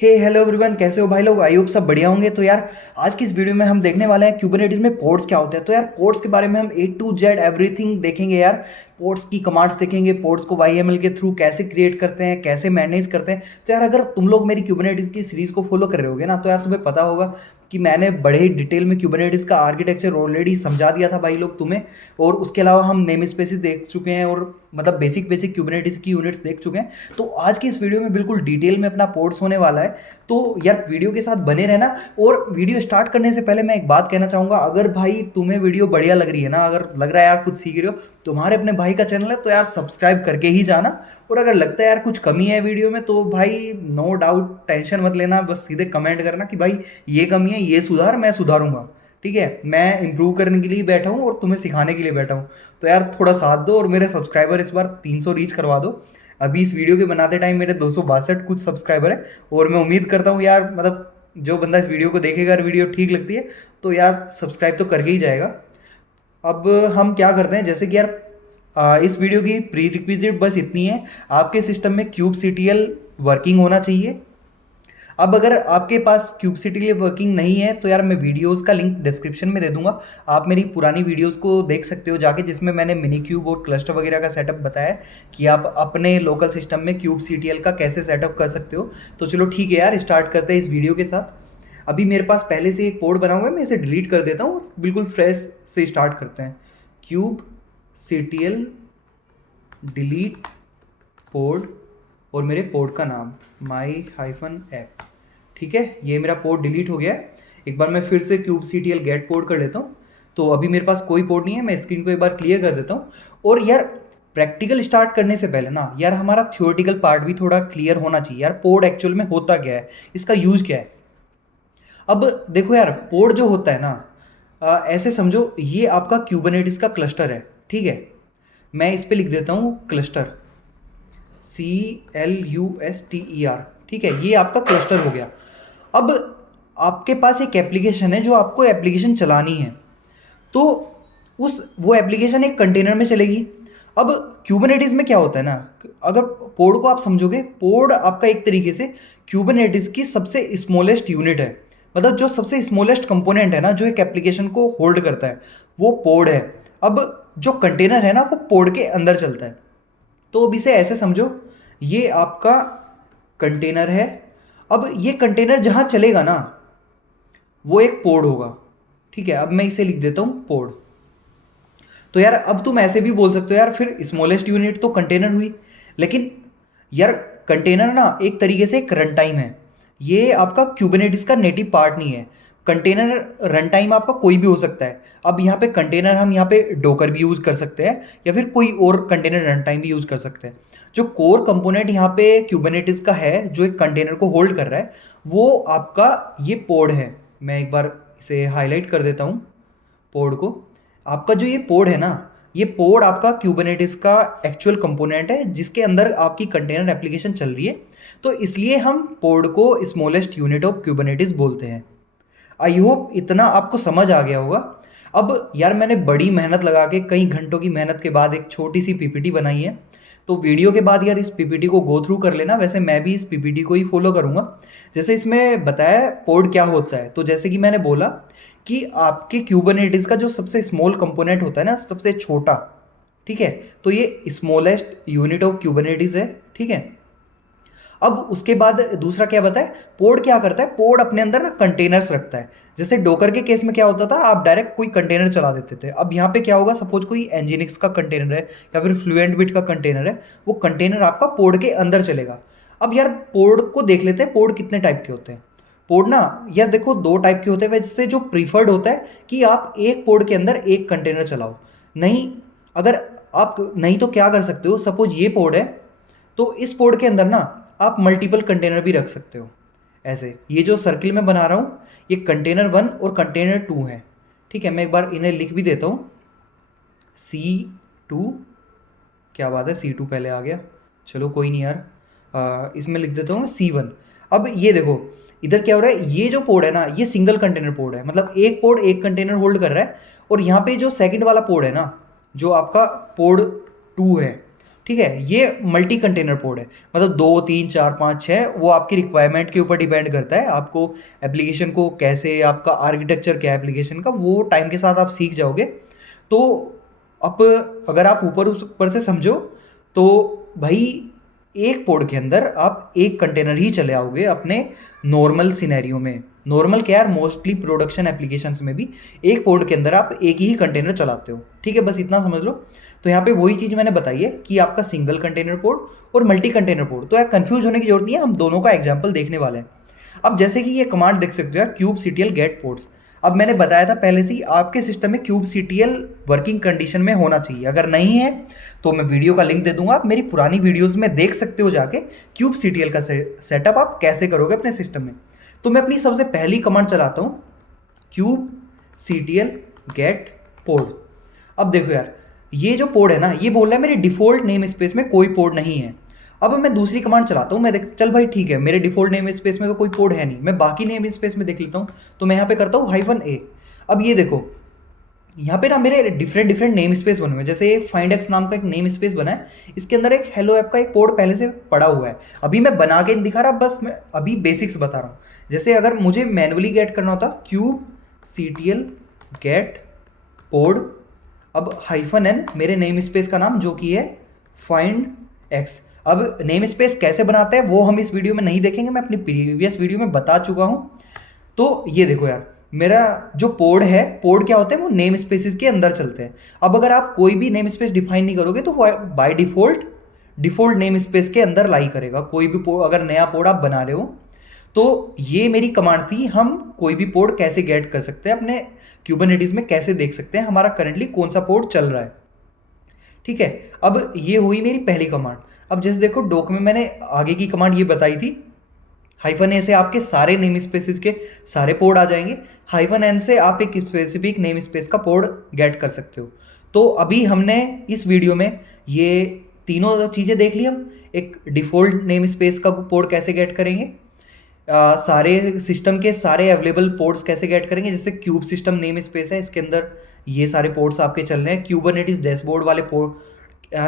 हे hello everyone, कैसे हो भाई लोग। आई होप सब बढ़िया होंगे। तो यार आज की इस वीडियो में हम देखने वाले हैं क्यूबरनेटिस में पोर्ट्स क्या होते हैं। तो यार पोर्ट्स के बारे में हम ए टू जेड एवरीथिंग देखेंगे यार। पोर्ट्स की कमांड्स देखेंगे, पोर्ट्स को वाईएमएल के थ्रू कैसे क्रिएट करते हैं, कैसे मैनेज करते हैं। तो यार अगर तुम लोग मेरी क्यूबरनेटिस की सीरीज को फॉलो कर रहे होगे ना, तो यार तुम्हें पता होगा कि मैंने बड़े ही डिटेल में क्यूबरनेटिस का आर्किटेक्चर ऑलरेडी समझा दिया था भाई लोग तुम्हें। और उसके अलावा हम नेम स्पेसिस देख चुके हैं और मतलब बेसिक बेसिक क्यूबरनेटिस की यूनिट्स देख चुके हैं। तो आज की इस वीडियो में बिल्कुल डिटेल में अपना पोर्ट्स होने वाला है। तो यार वीडियो के साथ बने रहना। और वीडियो स्टार्ट करने से पहले मैं एक बात कहना चाहूँगा, अगर भाई तुम्हें वीडियो बढ़िया लग रही है ना, अगर लग रहा है यार कुछ सीख रहे हो, तुम्हारे अपने भाई का चैनल है तो यार सब्सक्राइब करके ही जाना। और अगर लगता है यार कुछ कमी है वीडियो में, तो भाई नो डाउट टेंशन मत लेना, बस सीधे कमेंट करना कि भाई ये कमी है, ये सुधार, मैं सुधारूंगा। ठीक है, मैं इंप्रूव करने के लिए बैठा हूँ और तुम्हें सिखाने के लिए बैठा हूँ। तो यार थोड़ा साथ दो और मेरे सब्सक्राइबर इस बार 300 रीच करवा दो। अभी इस वीडियो के बनाते टाइम मेरे 262 कुछ सब्सक्राइबर है। और मैं उम्मीद करता हूँ यार, मतलब जो बंदा इस वीडियो को देखेगा और वीडियो ठीक लगती है तो यार सब्सक्राइब तो करके ही जाएगा। अब हम क्या करते हैं, जैसे कि यार इस वीडियो की प्री रिक्विजिट बस इतनी है। आपके सिस्टम में क्यूब सीटीएल वर्किंग होना चाहिए। अब अगर आपके पास क्यूब सीटीएल वर्किंग नहीं है तो यार मैं वीडियोस का लिंक डिस्क्रिप्शन में दे दूंगा। आप मेरी पुरानी वीडियोस को देख सकते हो जाके, जिसमें मैंने मिनी क्यूब और क्लस्टर वगैरह का सेटअप बताया है कि आप अपने लोकल सिस्टम में क्यूब सीटीएल का कैसे सेटअप कर सकते हो। तो चलो ठीक है यार, स्टार्ट करते हैं इस वीडियो के साथ। अभी मेरे पास पहले से एक कोड बना हुआ है, मैं इसे डिलीट कर देता हूँ, बिल्कुल फ्रेश से स्टार्ट करते हैं। क्यूब सीटीएल डिलीट पोर्ट और मेरे पोर्ट का नाम माई हाइफन ऐप। ठीक है, ये मेरा पोर्ट डिलीट हो गया है। एक बार मैं फिर से क्यूब सीटीएल गेट पोर्ट कर लेता हूँ। तो अभी मेरे पास कोई पोर्ट नहीं है, मैं स्क्रीन को एक बार क्लियर कर देता हूँ। और यार प्रैक्टिकल स्टार्ट करने से पहले ना यार हमारा थियोरेटिकल पार्ट भी थोड़ा क्लियर होना चाहिए यार। पोर्ट एक्चुअल में होता क्या है, इसका यूज क्या है। अब देखो यार, पोर्ट जो होता है ना, ऐसे समझो ये आपका क्यूबरनेटिस का क्लस्टर है। ठीक है, मैं इस पे लिख देता हूँ क्लस्टर, CLUSTER। ठीक है, ये आपका क्लस्टर हो गया। अब आपके पास एक एप्लीकेशन है जो आपको एप्लीकेशन चलानी है। तो वो एप्लीकेशन एक कंटेनर में चलेगी। अब क्यूबरनेटिस में क्या होता है ना, अगर पोड को आप समझोगे, पोड आपका एक तरीके से क्यूबरनेटिस की सबसे स्मॉलेस्ट यूनिट है। मतलब जो सबसे स्मॉलेस्ट कंपोनेंट है ना, जो एक एप्लीकेशन को होल्ड करता है, वो पोड है। अब जो कंटेनर है ना, वो पोड के अंदर चलता है। तो अब इसे ऐसे समझो, ये आपका कंटेनर है। अब ये कंटेनर जहां चलेगा ना, वो एक पोड होगा। ठीक है, अब मैं इसे लिख देता हूं पोड। तो यार अब तुम ऐसे भी बोल सकते हो यार, फिर स्मॉलेस्ट यूनिट तो कंटेनर हुई, लेकिन यार कंटेनर ना एक तरीके से एक रन टाइम है। ये आपका क्यूबरनेटिस का नेटिव पार्ट नहीं है। कंटेनर रन टाइम आपका कोई भी हो सकता है। अब यहाँ पे कंटेनर हम यहाँ पे डोकर भी यूज़ कर सकते हैं, या फिर कोई और कंटेनर रन टाइम भी यूज़ कर सकते हैं। जो कोर कंपोनेंट यहाँ पे क्यूबरनेटिस का है, जो एक कंटेनर को होल्ड कर रहा है, वो आपका ये पोड है। मैं एक बार इसे हाईलाइट कर देता हूँ पोड को। आपका जो ये पोड है ना, ये पोड आपका क्यूबरनेटिस का एक्चुअल कंपोनेंट है, जिसके अंदर आपकी कंटेनर एप्लीकेशन चल रही है। तो इसलिए हम पोड को स्मॉलेस्ट यूनिट ऑफ क्यूबरनेटिस बोलते हैं। आई होप इतना आपको समझ आ गया होगा। अब यार मैंने बड़ी मेहनत लगा के, कई घंटों की मेहनत के बाद एक छोटी सी पीपीटी बनाई है। तो वीडियो के बाद यार इस पीपीटी को गो थ्रू कर लेना। वैसे मैं भी इस पीपीटी को ही फॉलो करूंगा। जैसे इसमें बताया पोड क्या होता है, तो जैसे कि मैंने बोला कि आपके क्यूबरनेटिस का जो सबसे स्मॉल कंपोनेंट होता है ना, सबसे छोटा, ठीक है, तो ये स्मॉलेस्ट यूनिट ऑफ क्यूबरनेटिस है। ठीक है, अब उसके बाद दूसरा क्या बताए, पोड क्या करता है, पोड अपने अंदर ना कंटेनर्स रखता है। जैसे डोकर के केस में क्या होता था, आप डायरेक्ट कोई कंटेनर चला देते थे। अब यहाँ पे क्या होगा, सपोज कोई एनजीनिक्स का कंटेनर है या फिर फ्लुएंट बिट का कंटेनर है, वो कंटेनर आपका पोड के अंदर चलेगा। अब यार पोड को देख लेते हैं, पोड कितने टाइप के होते हैं। पोड ना यार देखो दो टाइप के होते हैं। वैसे जो प्रीफर्ड होता है कि आप एक पोड के अंदर एक कंटेनर चलाओ। नहीं, अगर आप नहीं तो क्या कर सकते हो, सपोज ये पोड है, तो इस पोड के अंदर ना आप मल्टीपल कंटेनर भी रख सकते हो। ऐसे ये जो सर्किल में बना रहा हूँ, ये कंटेनर 1 और कंटेनर 2 है। ठीक है, मैं एक बार इन्हें लिख भी देता हूँ, C2। क्या बात है, C2 पहले आ गया, चलो कोई नहीं यार। इसमें लिख देता हूँ C1। अब ये देखो इधर क्या हो रहा है, ये जो पोड है ना, ये सिंगल कंटेनर पोड है, मतलब एक पोड एक कंटेनर होल्ड कर रहा है। और यहाँ पे जो सेकंड वाला पोड है ना, जो आपका पोड 2 है, ठीक है। ये मल्टी कंटेनर पोड है, मतलब 2 3 4 5 6, वो आपकी रिक्वायरमेंट के ऊपर डिपेंड करता है। आपको एप्लीकेशन को कैसे, आपका आर्किटेक्चर क्या है एप्लीकेशन का, वो टाइम के साथ आप सीख जाओगे। तो अब अगर आप ऊपर ऊपर से समझो तो भाई एक पोड के अंदर आप एक कंटेनर ही चले आओगे अपने नॉर्मल सिनेरियो में। नॉर्मल क्या यार, मोस्टली प्रोडक्शन एप्लीकेशंस में भी एक पोड के अंदर आप एक ही कंटेनर चलाते हो, ठीक है, बस इतना समझ लो। तो यहाँ पे वही चीज़ मैंने बताई है कि आपका सिंगल कंटेनर पोड और मल्टी कंटेनर पोड। तो यार कंफ्यूज होने की जरूरत नहीं है, हम दोनों का एग्जाम्पल देखने वाले हैं। अब जैसे कि ये कमांड देख सकते हो यार, kubectl गेट पोर्ट्स। अब मैंने बताया था पहले से ही आपके सिस्टम में kubectl वर्किंग कंडीशन में होना चाहिए। अगर नहीं है तो मैं वीडियो का लिंक दे दूंगा, आप मेरी पुरानी वीडियोस में देख सकते हो जाके kubectl का सेटअप आप कैसे करोगे अपने सिस्टम में। तो मैं अपनी सबसे पहली कमांड चलाता हूँ kubectl गेट पोर्ट। अब देखो यार, ये जो पोर्ट है ना, ये बोल रहा है मेरे डिफॉल्ट नेम स्पेस में कोई पोर्ट नहीं है। अब मैं दूसरी कमांड चलाता हूँ, मैं देख चल भाई ठीक है, मेरे डिफॉल्ट नेम स्पेस में तो कोई पोर्ट है नहीं, मैं बाकी नेम स्पेस में देख लेता हूँ। तो मैं यहाँ पे करता हूँ -a। अब ये देखो, यहाँ पे ना मेरे डिफरेंट डिफरेंट नेम स्पेस बने हुए हैं। जैसे फाइंड एक्स नाम का एक नेम स्पेस बना है, इसके अंदर एक हेलो ऐप का एक पोर्ट पहले से पड़ा हुआ है। अभी मैं बना के नहीं दिखा रहा, बस मैं अभी बेसिक्स बता रहा हूँ। जैसे अगर मुझे मैनुअली गेट करना होता kubectl गेट पोर्ट, अब -n मेरे नेम स्पेस का नाम जो कि है फाइंड एक्स। अब नेम स्पेस कैसे बनाते हैं वो हम इस वीडियो में नहीं देखेंगे, मैं अपनी प्रीवियस वीडियो में बता चुका हूं। तो ये देखो यार, मेरा जो पोर्ट है, पोर्ट क्या होते हैं, वो नेम स्पेसिस के अंदर चलते हैं। अब अगर आप कोई भी नेम स्पेस डिफाइन नहीं करोगे तो बाय डिफॉल्ट नेम स्पेस के अंदर लाई करेगा कोई भी पोर्ट। अगर नया पोर्ट आप बना रहे हो तो ये मेरी कमांड थी, हम कोई भी पोर्ट कैसे गेट कर सकते हैं अपने क्यूबरनेटिस में, कैसे देख सकते हैं हमारा करंटली कौन सा पोर्ट चल रहा है, ठीक है। अब ये हुई मेरी पहली कमांड। अब जैसे देखो डॉक में मैंने आगे की कमांड ये बताई थी, -a से आपके सारे नेम स्पेसिस के सारे पोर्ट आ जाएंगे, -n से आप एक स्पेसिफिक नेम स्पेस का पोर्ट गेट कर सकते हो। तो अभी हमने इस वीडियो में ये तीनों चीज़ें देख ली। हम एक डिफॉल्ट नेम स्पेस का पोर्ट कैसे गेट करेंगे, सारे सिस्टम के सारे अवेलेबल पोर्ट्स कैसे गेट करेंगे। जैसे क्यूब सिस्टम नेम स्पेस है, इसके अंदर ये सारे पोर्ट्स आपके चल रहे हैं। क्यूबरनेटिस डैशबोर्ड वाले पोर्ट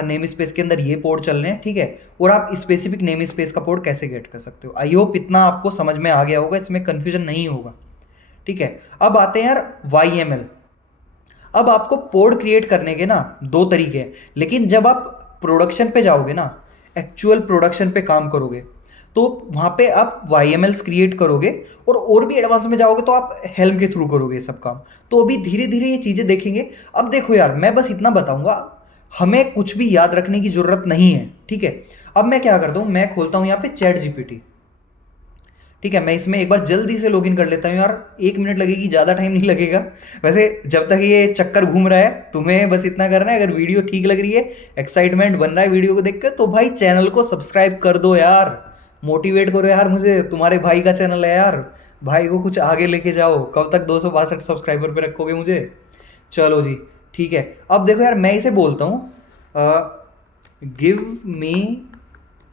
नेम स्पेस के अंदर ये पोर्ट चल रहे हैं, ठीक है। और आप स्पेसिफिक नेम स्पेस का पोर्ट कैसे गेट कर सकते हो। आई होप इतना आपको समझ में आ गया होगा, इसमें कन्फ्यूजन नहीं होगा, ठीक है। अब आते हैं यार YML। अब आपको पोर्ट क्रिएट करने के ना दो तरीके हैं, लेकिन जब आप प्रोडक्शन पे जाओगे ना, एक्चुअल प्रोडक्शन पे काम करोगे, तो वहाँ पे आप YMLs क्रिएट करोगे। और भी एडवांस में जाओगे तो आप हेल्म के थ्रू करोगे सब काम। तो अभी धीरे धीरे ये चीज़ें देखेंगे। अब देखो यार, मैं बस इतना बताऊंगा, हमें कुछ भी याद रखने की जरूरत नहीं है, ठीक है। अब मैं क्या करता हूँ, मैं खोलता हूँ यहाँ पे ChatGPT, ठीक है। मैं इसमें एक बार जल्दी से लॉगिन कर लेता हूँ यार, 1 मिनट लगेगी, ज़्यादा टाइम नहीं लगेगा। वैसे जब तक ये चक्कर घूम रहा है, तुम्हें बस इतना करना है, अगर वीडियो ठीक लग रही है, एक्साइटमेंट बन रहा है वीडियो को देख कर, तो भाई चैनल को सब्सक्राइब कर दो यार, मोटिवेट करो यार मुझे, तुम्हारे भाई का चैनल है यार, भाई को कुछ आगे लेके जाओ। कब तक 262 सब्सक्राइबर पे रखोगे मुझे। चलो जी, ठीक है। अब देखो यार, मैं इसे बोलता हूँ give me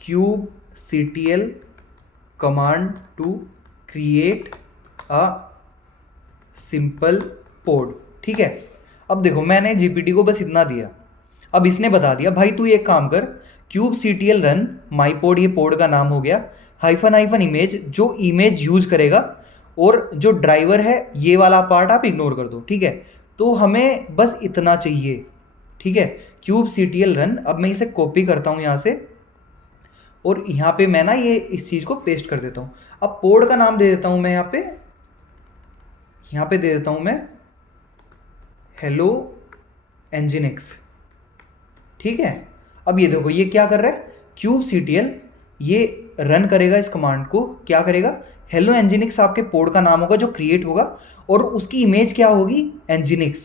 kubectl command to create a simple port, ठीक है। अब देखो मैंने जीपीटी को बस इतना दिया, अब इसने बता दिया भाई तू एक काम कर, kubectl रन माई पोड, ये पोड का नाम हो गया, हाइफन इमेज, जो इमेज यूज करेगा, और जो ड्राइवर है ये वाला पार्ट आप इग्नोर कर दो, ठीक है। तो हमें बस इतना चाहिए, ठीक है, kubectl रन। अब मैं इसे कॉपी करता हूँ यहाँ से, और यहाँ पे मैं ना ये इस चीज़ को पेस्ट कर देता हूँ। अब पोड का नाम दे देता हूँ मैं यहाँ पे दे देता हूँ मैं हेलो nginx, ठीक है। अब ये देखो ये क्या कर रहा है, kubectl ये रन करेगा इस कमांड को, क्या करेगा, हेलो nginx आपके पोड का नाम होगा जो क्रिएट होगा, और उसकी इमेज क्या होगी, nginx,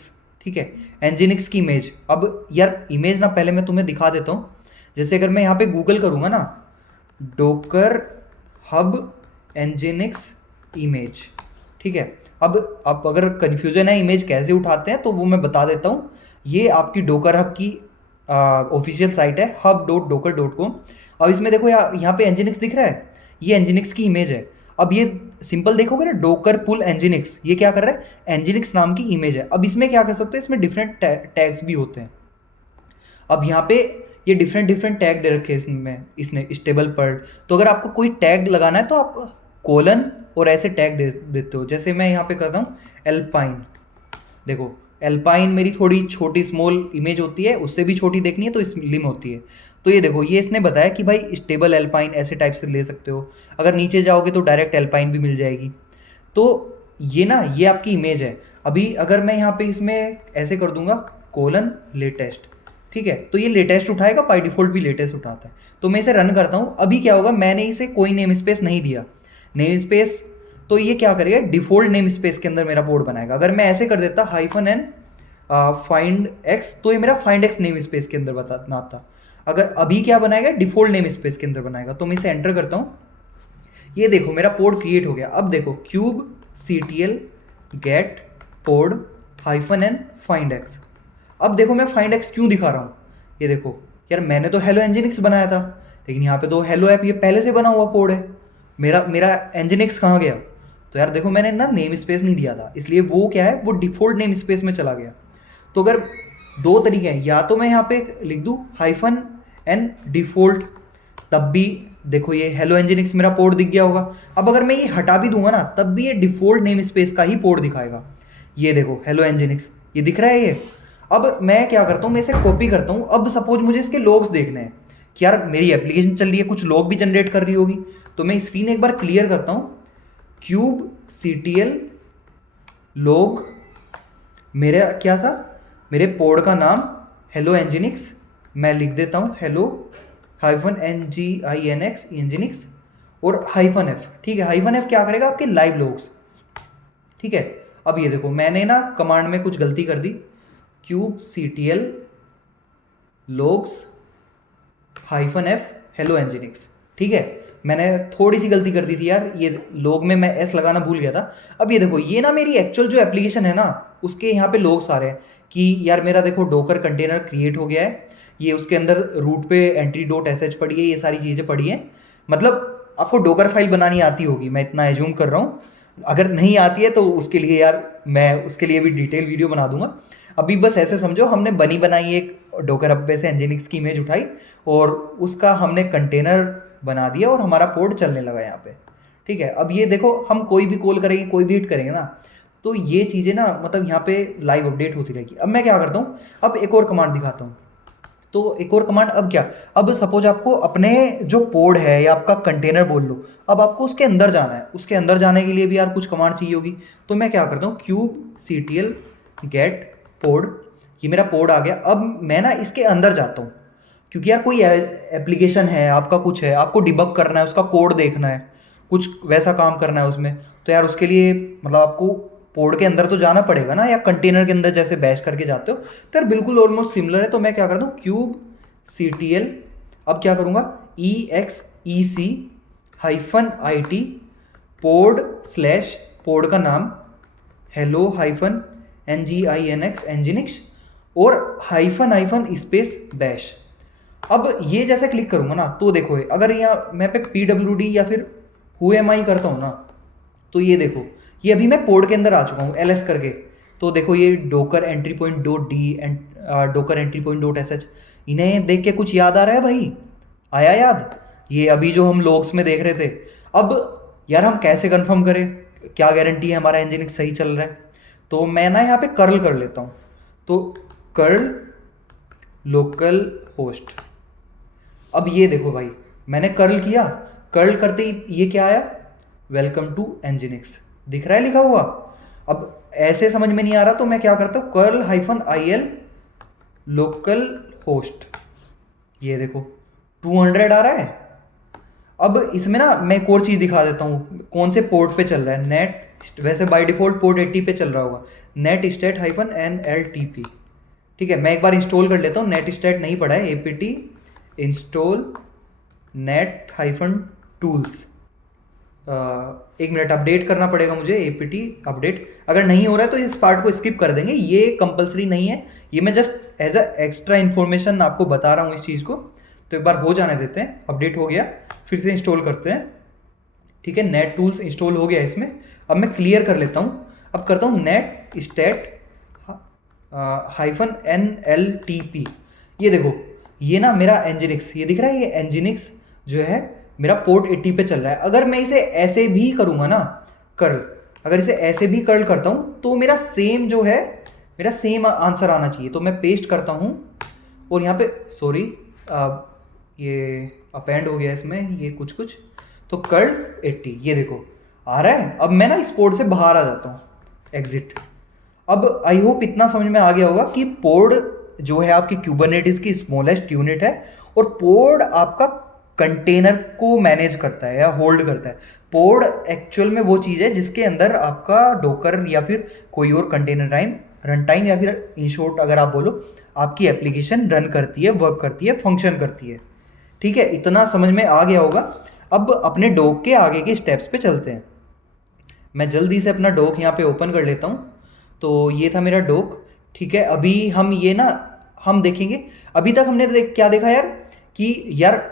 ठीक है, nginx की इमेज। अब यार इमेज ना पहले मैं तुम्हें दिखा देता हूँ। जैसे अगर मैं यहाँ पे गूगल करूँगा ना, डोकर हब nginx इमेज, ठीक है। अब अगर कन्फ्यूजन है इमेज कैसे उठाते हैं, तो वो मैं बता देता हूँ। ये आपकी डोकर हब की ऑफिशियल साइट है, hub.docker.com। अब इसमें देखो यहाँ पे nginx दिख रहा है, ये nginx की इमेज है। अब ये सिंपल देखोगे ना, डोकर पुल nginx, ये क्या कर रहा है, nginx नाम की इमेज है। अब इसमें क्या कर सकते हो, इसमें डिफरेंट टैग्स भी होते हैं। अब यहाँ पे ये डिफरेंट डिफरेंट टैग दे रखे हैं इसमें, इसने स्टेबल पर्ल। तो अगर आपको कोई टैग लगाना है तो आप कोलन और ऐसे टैग दे देते हो। जैसे मैं यहाँ पे करता हूँ एल्पाइन, देखो एल्पाइन मेरी थोड़ी छोटी स्मॉल इमेज होती है, उससे भी छोटी देखनी है तो स्लिम होती है। तो ये देखो ये इसने बताया कि भाई स्टेबल एल्पाइन ऐसे टाइप से ले सकते हो। अगर नीचे जाओगे तो डायरेक्ट एल्पाइन भी मिल जाएगी। तो ये ना, ये आपकी इमेज है। अभी अगर मैं यहाँ पे इसमें ऐसे कर दूंगा कोलन लेटेस्ट, ठीक है, तो ये लेटेस्ट उठाएगा, बाय डिफॉल्ट भी लेटेस्ट उठाता है। तो मैं इसे रन करता हूँ। अभी क्या होगा, मैंने इसे कोई नेम स्पेस नहीं दिया, नेम स्पेस, तो ये क्या करेगा, डिफॉल्ट नेम स्पेस के अंदर मेरा पोर्ट बनाएगा। अगर मैं ऐसे कर देता -n फाइंड एक्स, तो ये मेरा फाइंड एक्स नेम स्पेस के अंदर बताना था। अगर अभी क्या बनाएगा, डिफॉल्ट नेम स्पेस के अंदर बनाएगा। तो मैं इसे एंटर करता हूँ, ये देखो मेरा पोर्ट क्रिएट हो गया। अब देखो cube ctl get port -n find X. अब देखो मैं फाइंड एक्स क्यों दिखा रहा हूँ, ये देखो यार मैंने तो हेलो एनजिनिक्स बनाया था, लेकिन यहाँ पे तो हेलो ऐप ये पहले से बना हुआ पोर्ट है। मेरा मेरा एनजिनिक्स कहाँ गया? तो यार देखो मैंने ना नेम स्पेस नहीं दिया था, इसलिए वो क्या है, वो डिफॉल्ट नेम स्पेस में चला गया। तो अगर दो तरीके हैं, या तो मैं यहाँ पे लिख दूँ -n डिफॉल्ट, तब भी देखो ये हेलो एनजिनिक्स मेरा पोर्ट दिख गया होगा। अब अगर मैं ये हटा भी दूंगा ना, तब भी ये डिफॉल्ट नेम स्पेस का ही पोर्ट दिखाएगा। ये देखो हेलो एनजिनिक्स, ये दिख रहा है ये। अब मैं क्या करता हूँ, मैं इसे कॉपी करता हूँ। अब सपोज मुझे इसके लॉग्स देखने हैं कि यार मेरी एप्लीकेशन चल रही है, कुछ लॉग भी जनरेट कर रही होगी। तो मैं स्क्रीन एक बार क्लियर करता हूँ, क्यूब ctl लॉग, मेरा क्या था, मेरे पोर्ट का नाम हेलो एनजिनिक्स, मैं लिख देता हूँ हेलो -nginx एनजिनिक्स और -f, ठीक है। -f क्या करेगा, आपके लाइव लॉग्स, ठीक है। अब ये देखो मैंने ना कमांड में कुछ गलती कर दी, kube ctl logs -f hello nginx, ठीक है। मैंने थोड़ी सी गलती कर दी थी यार, ये लोग में मैं एस लगाना भूल गया था। अब ये देखो ये ना मेरी एक्चुअल जो एप्लीकेशन है ना, उसके यहाँ पे लोग्स आ रहे हैं कि यार मेरा देखो डोकर कंटेनर क्रिएट हो गया है, ये उसके अंदर रूट पे entry.sh पड़ी है, ये सारी चीज़ें पड़ी हैं। मतलब आपको डोकर फाइल बनानी आती होगी, मैं इतना एज्यूम कर रहा हूँ। अगर नहीं आती है तो उसके लिए यार मैं उसके लिए भी डिटेल वीडियो बना दूंगा। अभी बस ऐसे समझो, हमने बनी बनाई एक डोकर हब पे से एनजिनिक्स की इमेज उठाई और उसका हमने कंटेनर बना दिया और हमारा पोर्ट चलने लगा यहाँ पे, ठीक है। अब ये देखो हम कोई भी कॉल करेंगे, कोई भी हिट करेंगे ना, तो ये चीज़ें ना मतलब यहाँ पे लाइव अपडेट होती रहेगी। अब मैं क्या करता हूँ, अब एक और कमांड दिखाता हूँ। तो एक और कमांड, अब क्या, अब सपोज आपको अपने जो पोर्ट है या आपका कंटेनर बोल लो, अब आपको उसके अंदर जाना है। उसके अंदर जाने के लिए भी यार कुछ कमांड चाहिए होगी। तो मैं क्या करता हूँ, क्यूब ctl गेट पोर्ट, ये मेरा पोर्ट आ गया। अब मैं ना इसके अंदर जाता हूँ, क्योंकि यार कोई एप्लीकेशन है आपका, कुछ है आपको डिबग करना है, उसका कोड देखना है, कुछ वैसा काम करना है उसमें, तो यार उसके लिए मतलब आपको पोर्ट के अंदर तो जाना पड़ेगा ना, या कंटेनर के अंदर जैसे बैश करके जाते हो। तो यार बिल्कुल ऑलमोस्ट सिमिलर है। तो मैं क्या करता हूँ, क्यूब ctl, अब क्या करूँगा, exec-it पोर्ट स्लैश पोर्ट का नाम हेलो -nginx एनजिनिक्स और हाइफन स्पेस बैश। अब ये जैसे क्लिक करूँगा ना, तो देखो अगर यहाँ मैं पे pwd या फिर whoami करता हूँ ना, तो ये देखो ये अभी मैं पोर्ट के अंदर आ चुका हूँ ls करके। तो देखो ये docker entry point dot D and docker entry point dot sh, इन्हें देख के कुछ याद आ रहा है भाई, आया याद, ये अभी जो हम लॉग्स में देख रहे थे। अब यार हम कैसे कंफर्म करें, क्या गारंटी है हमारा एनजिनिक्स सही चल रहा है? तो मैं ना यहाँ पे कर्ल कर लेता हूँ। तो कर्ल लोकल होस्ट, अब ये देखो भाई मैंने कर्ल किया, कर्ल करते ही ये क्या आया, वेलकम टू एनजिनिक्स, दिख रहा है लिखा हुआ। अब ऐसे समझ में नहीं आ रहा तो मैं क्या करता हूँ, कर्ल -il लोकल होस्ट, ये देखो 200 आ रहा है। अब इसमें ना मैं एक और चीज़ दिखा देता हूँ, कौन से पोर्ट पे चल रहा है। नेट वैसे बाय डिफॉल्ट पोर्ट 80 पे चल रहा होगा, नेट स्टेट -nltp, ठीक है। मैं एक बार इंस्टॉल कर लेता हूँ, नेट स्टेट नहीं पड़ा है, apt इंस्टॉल नेट -tools, एक मिनट अपडेट करना पड़ेगा मुझे, apt अपडेट। अगर नहीं हो रहा है तो इस पार्ट को स्किप कर देंगे, ये कंपलसरी नहीं है, ये मैं just as a extra information आपको बता रहा हूँ इस चीज़ को। तो एक बार हो जाने देते हैं, अपडेट हो गया, फिर से इंस्टॉल करते हैं, ठीक है। नेट टूल्स इंस्टॉल हो गया इसमें। अब मैं क्लियर कर लेता हूँ, अब करता हूँ नेट स्टेट -nltp, ये देखो ये ना मेरा एनजिनिक्स, ये दिख रहा है, ये एनजिनिक्स जो है मेरा पोर्ट 80 पे चल रहा है। अगर मैं इसे ऐसे भी करूँगा ना कर्ल, अगर इसे ऐसे भी कर्ल करता हूँ तो मेरा सेम जो है, मेरा सेम आंसर आना चाहिए। तो मैं पेस्ट करता हूँ और यहाँ पे सॉरी ये अपेंड हो गया इसमें ये कुछ कुछ, तो कर्ल 80 ये देखो आ रहा है। अब मैं ना इस पोर्ट से बाहर आ जाता हूँ, एग्जिट। अब आई होप इतना समझ में आ गया होगा कि पोड जो है आपकी क्यूबरनेटिस की स्मॉलेस्ट यूनिट है, और पोड आपका कंटेनर को मैनेज करता है या होल्ड करता है। पोड एक्चुअल में वो चीज़ है जिसके अंदर आपका डोकर या फिर कोई और कंटेनर टाइम रन टाइम या फिर इन शॉर्ट अगर आप बोलो आपकी एप्लीकेशन रन करती है, वर्क करती है, फंक्शन करती है। ठीक है, इतना समझ में आ गया होगा। अब अपने डॉक के आगे के स्टेप्स पे चलते हैं। मैं जल्दी से अपना डॉक यहाँ पे ओपन कर लेता हूँ। तो ये था मेरा डॉक। ठीक है, अभी हम ये ना हम देखेंगे। अभी तक हमने क्या देखा यार, कि यार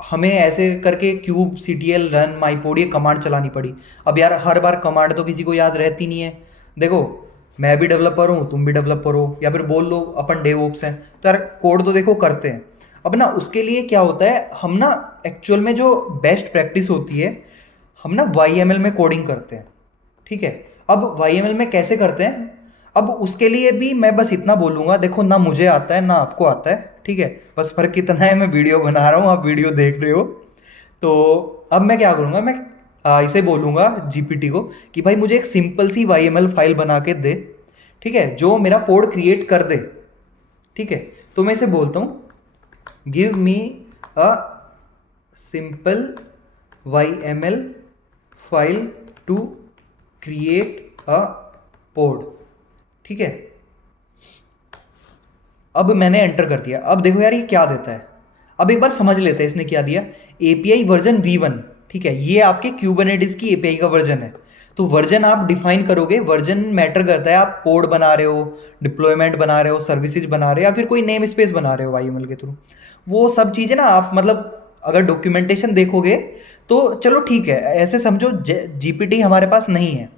हमें ऐसे करके क्यूब ctl रन माईपोड ये कमांड चलानी पड़ी। अब यार हर बार कमांड तो किसी को याद रहती नहीं है। देखो मैं भी डेवलपर हूँ, तुम भी डेवलपर हो, या फिर बोल लो अपन डेवऑप्स हैं, तो यार कोड तो देखो करते हैं। अब ना उसके लिए क्या होता है, हम ना एक्चुअल में जो बेस्ट प्रैक्टिस होती है, हम ना YML में कोडिंग करते हैं। ठीक है, अब YML में कैसे करते हैं, अब उसके लिए भी मैं बस इतना बोलूँगा, देखो ना मुझे आता है ना आपको आता है। ठीक है, बस फ़र्क इतना है मैं वीडियो बना रहा हूँ, आप वीडियो देख रहे हो। तो अब मैं क्या करूँगा, मैं इसे बोलूँगा GPT को कि भाई मुझे एक सिंपल सी YML फाइल बना के दे। ठीक है, जो मेरा पोड क्रिएट कर दे। ठीक है, तो मैं इसे बोलता हूँ give me a simple YML file to create a pod. ठीक है, अब मैंने एंटर कर दिया। अब देखो यार ये क्या देता है, अब एक बार समझ लेते हैं इसने क्या दिया। API version V1। ठीक है, ये आपके क्यूबरनेटिस की API का वर्जन है। तो वर्जन आप डिफाइन करोगे, वर्जन मैटर करता है। आप पोड बना रहे हो, डिप्लॉयमेंट बना रहे हो, सर्विसेज बना रहे हो, या फिर कोई नेम स्पेस बना रहे हो YML के थ्रू, वो सब चीज़ें ना आप मतलब अगर डॉक्यूमेंटेशन देखोगे तो चलो ठीक है, ऐसे समझो GPT हमारे पास नहीं है,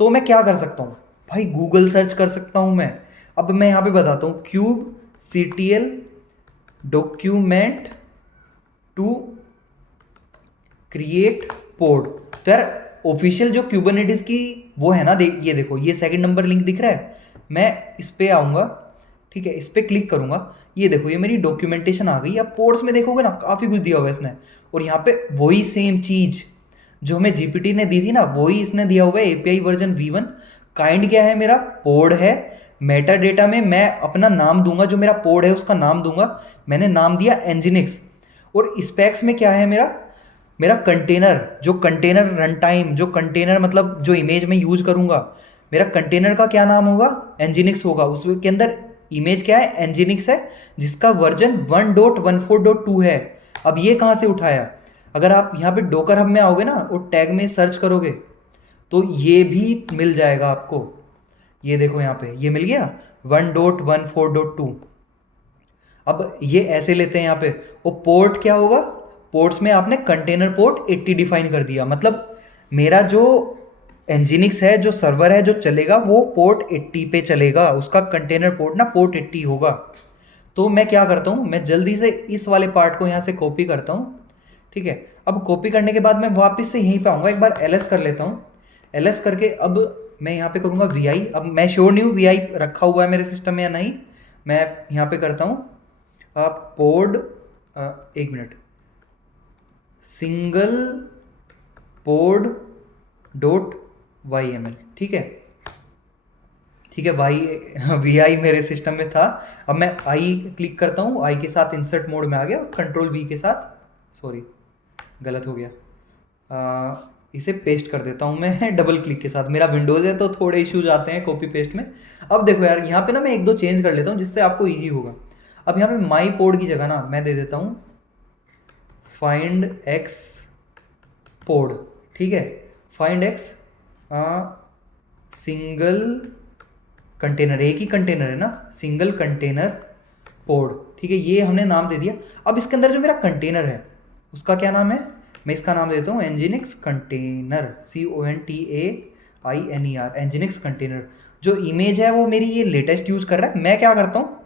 तो मैं क्या कर सकता हूँ भाई, गूगल सर्च कर सकता हूँ मैं। अब मैं यहाँ पे बताता हूँ kube ctl document to create pod. तो यार ऑफिशियल जो क्यूबरनेटिस की वो है ना, ये देखो ये सेकंड नंबर लिंक दिख रहा है, मैं इस पे आऊँगा। ठीक है, इस पे क्लिक करूँगा, ये देखो ये मेरी डॉक्यूमेंटेशन आ गई। अब पोर्ट्स में देखोगे ना काफ़ी कुछ दिया हुआ है इसने, और यहाँ पे वही सेम चीज़ जो हमें GPT ने दी थी ना, वही इसने दिया हुआ है। API वर्जन V1, काइंड क्या है मेरा, पोड है। मेटा डेटा में मैं अपना नाम दूंगा, जो मेरा पोड है उसका नाम दूंगा, मैंने नाम दिया एनजिनिक्स। और स्पेक्स में क्या है मेरा, मेरा कंटेनर, जो कंटेनर रन टाइम, जो कंटेनर मतलब जो इमेज में यूज करूंगा, मेरा कंटेनर का क्या नाम होगा, एनजिनिक्स होगा। उसके अंदर इमेज क्या है, एनजिनिक्स है, जिसका वर्जन 1.14.2 है। अब ये कहाँ से उठाया, अगर आप यहाँ पे डोकर हब में आओगे ना और टैग में सर्च करोगे तो ये भी मिल जाएगा आपको। ये देखो यहाँ पे ये मिल गया 1.14.2। अब ये ऐसे लेते हैं यहाँ पे, और पोर्ट क्या होगा, पोर्ट्स में आपने कंटेनर पोर्ट 80 डिफाइन कर दिया, मतलब मेरा जो एनजिनिक्स है, जो सर्वर है जो चलेगा, वो पोर्ट 80 पे चलेगा, उसका कंटेनर पोर्ट ना पोर्ट 80 होगा। तो मैं क्या करता हूँ, मैं जल्दी से इस वाले पार्ट को यहाँ से कॉपी करता हूँ। ठीक है, अब कॉपी करने के बाद मैं वापस से यहीं पे आऊँगा, एक बार LS कर लेता हूँ। LS करके अब मैं यहाँ पे करूँगा VI। अब मैं श्योर नहीं हूँ VI रखा हुआ है मेरे सिस्टम में या नहीं, मैं यहाँ पे करता हूँ पोड, एक मिनट, सिंगल पोड डॉट YML। ठीक है, ठीक है भाई VI मेरे सिस्टम में था। अब मैं आई क्लिक करता हूँ, आई के साथ इंसर्ट मोड में आ गया, कंट्रोल V के साथ, सॉरी गलत हो गया, इसे पेस्ट कर देता हूँ मैं डबल क्लिक के साथ। मेरा विंडोज़ है तो थोड़े इश्यूज आते हैं कॉपी पेस्ट में। अब देखो यार यहाँ पे ना मैं एक दो चेंज कर लेता हूँ जिससे आपको ईजी होगा। अब यहाँ पे माई पोड की जगह ना मैं दे देता हूँ फाइंड एक्स पोड। ठीक है, फाइंड एक्स सिंगल कंटेनर, एक ही कंटेनर है ना, सिंगल कंटेनर पोड। ठीक है, ये हमने नाम दे दिया। अब इसके अंदर जो मेरा कंटेनर है उसका क्या नाम है, मैं इसका नाम देता हूँ एनजिनिक्स कंटेनर, CONTAINER, एनजिनिक्स कंटेनर। जो इमेज है वो मेरी ये लेटेस्ट यूज कर रहा है। मैं क्या करता हूँ,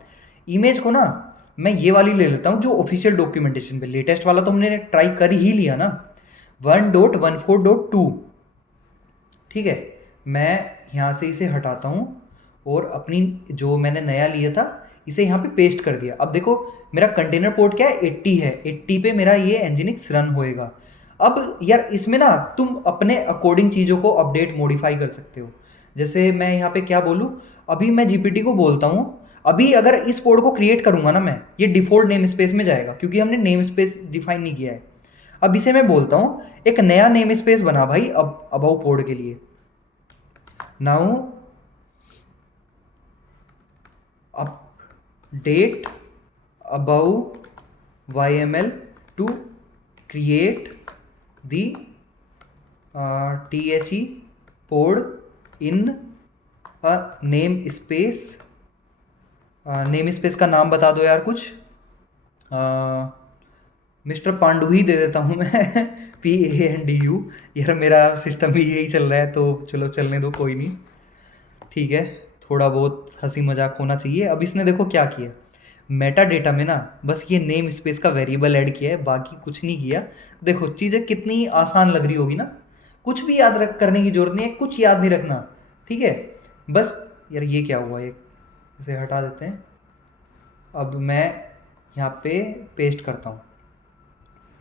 इमेज को ना मैं ये वाली ले लेता हूँ जो ऑफिशियल डॉक्यूमेंटेशन पे, लेटेस्ट वाला तो हमने ट्राई कर ही लिया ना, 1.14.2। ठीक है, मैं यहाँ से इसे हटाता हूँ और अपनी जो मैंने नया लिया था इसे यहाँ पे पेस्ट कर दिया। अब देखो मेरा कंटेनर पोर्ट क्या है, 80 है, 80 पे मेरा ये Nginx रन होएगा। अब यार इसमें ना तुम अपने अकॉर्डिंग चीज़ों को अपडेट मॉडिफाई कर सकते हो। जैसे मैं यहाँ पे क्या बोलूँ, अभी मैं जीपीटी को बोलता हूँ, अभी अगर इस पोर्ट को क्रिएट करूँगा ना मैं, ये डिफ़ॉल्ट नेम स्पेस में जाएगा क्योंकि हमने नेम स्पेस डिफाइन नहीं किया है। अब इसे मैं बोलता हूँ एक नया नेम स्पेस बना भाई अब अबाउ पोर्ट के लिए। Now update above YML to create the THE pod in a namespace। Name space का नाम बता दो यार कुछ, मिस्टर पांडू ही दे देता हूँ मैं PANDU। यार मेरा सिस्टम भी यही चल रहा है तो चलो चलने दो, कोई नहीं, ठीक है, थोड़ा बहुत हंसी मजाक होना चाहिए। अब इसने देखो क्या किया, मेटा डेटा में ना बस ये नेम स्पेस का वेरिएबल ऐड किया है, बाकी कुछ नहीं किया। देखो चीज़ें कितनी आसान लग रही होगी ना, कुछ भी याद रख करने की जरूरत नहीं है, कुछ याद नहीं रखना, ठीक है। बस यार ये क्या हुआ, ये इसे हटा देते हैं। अब मैं यहाँ पे पेस्ट करता हूँ,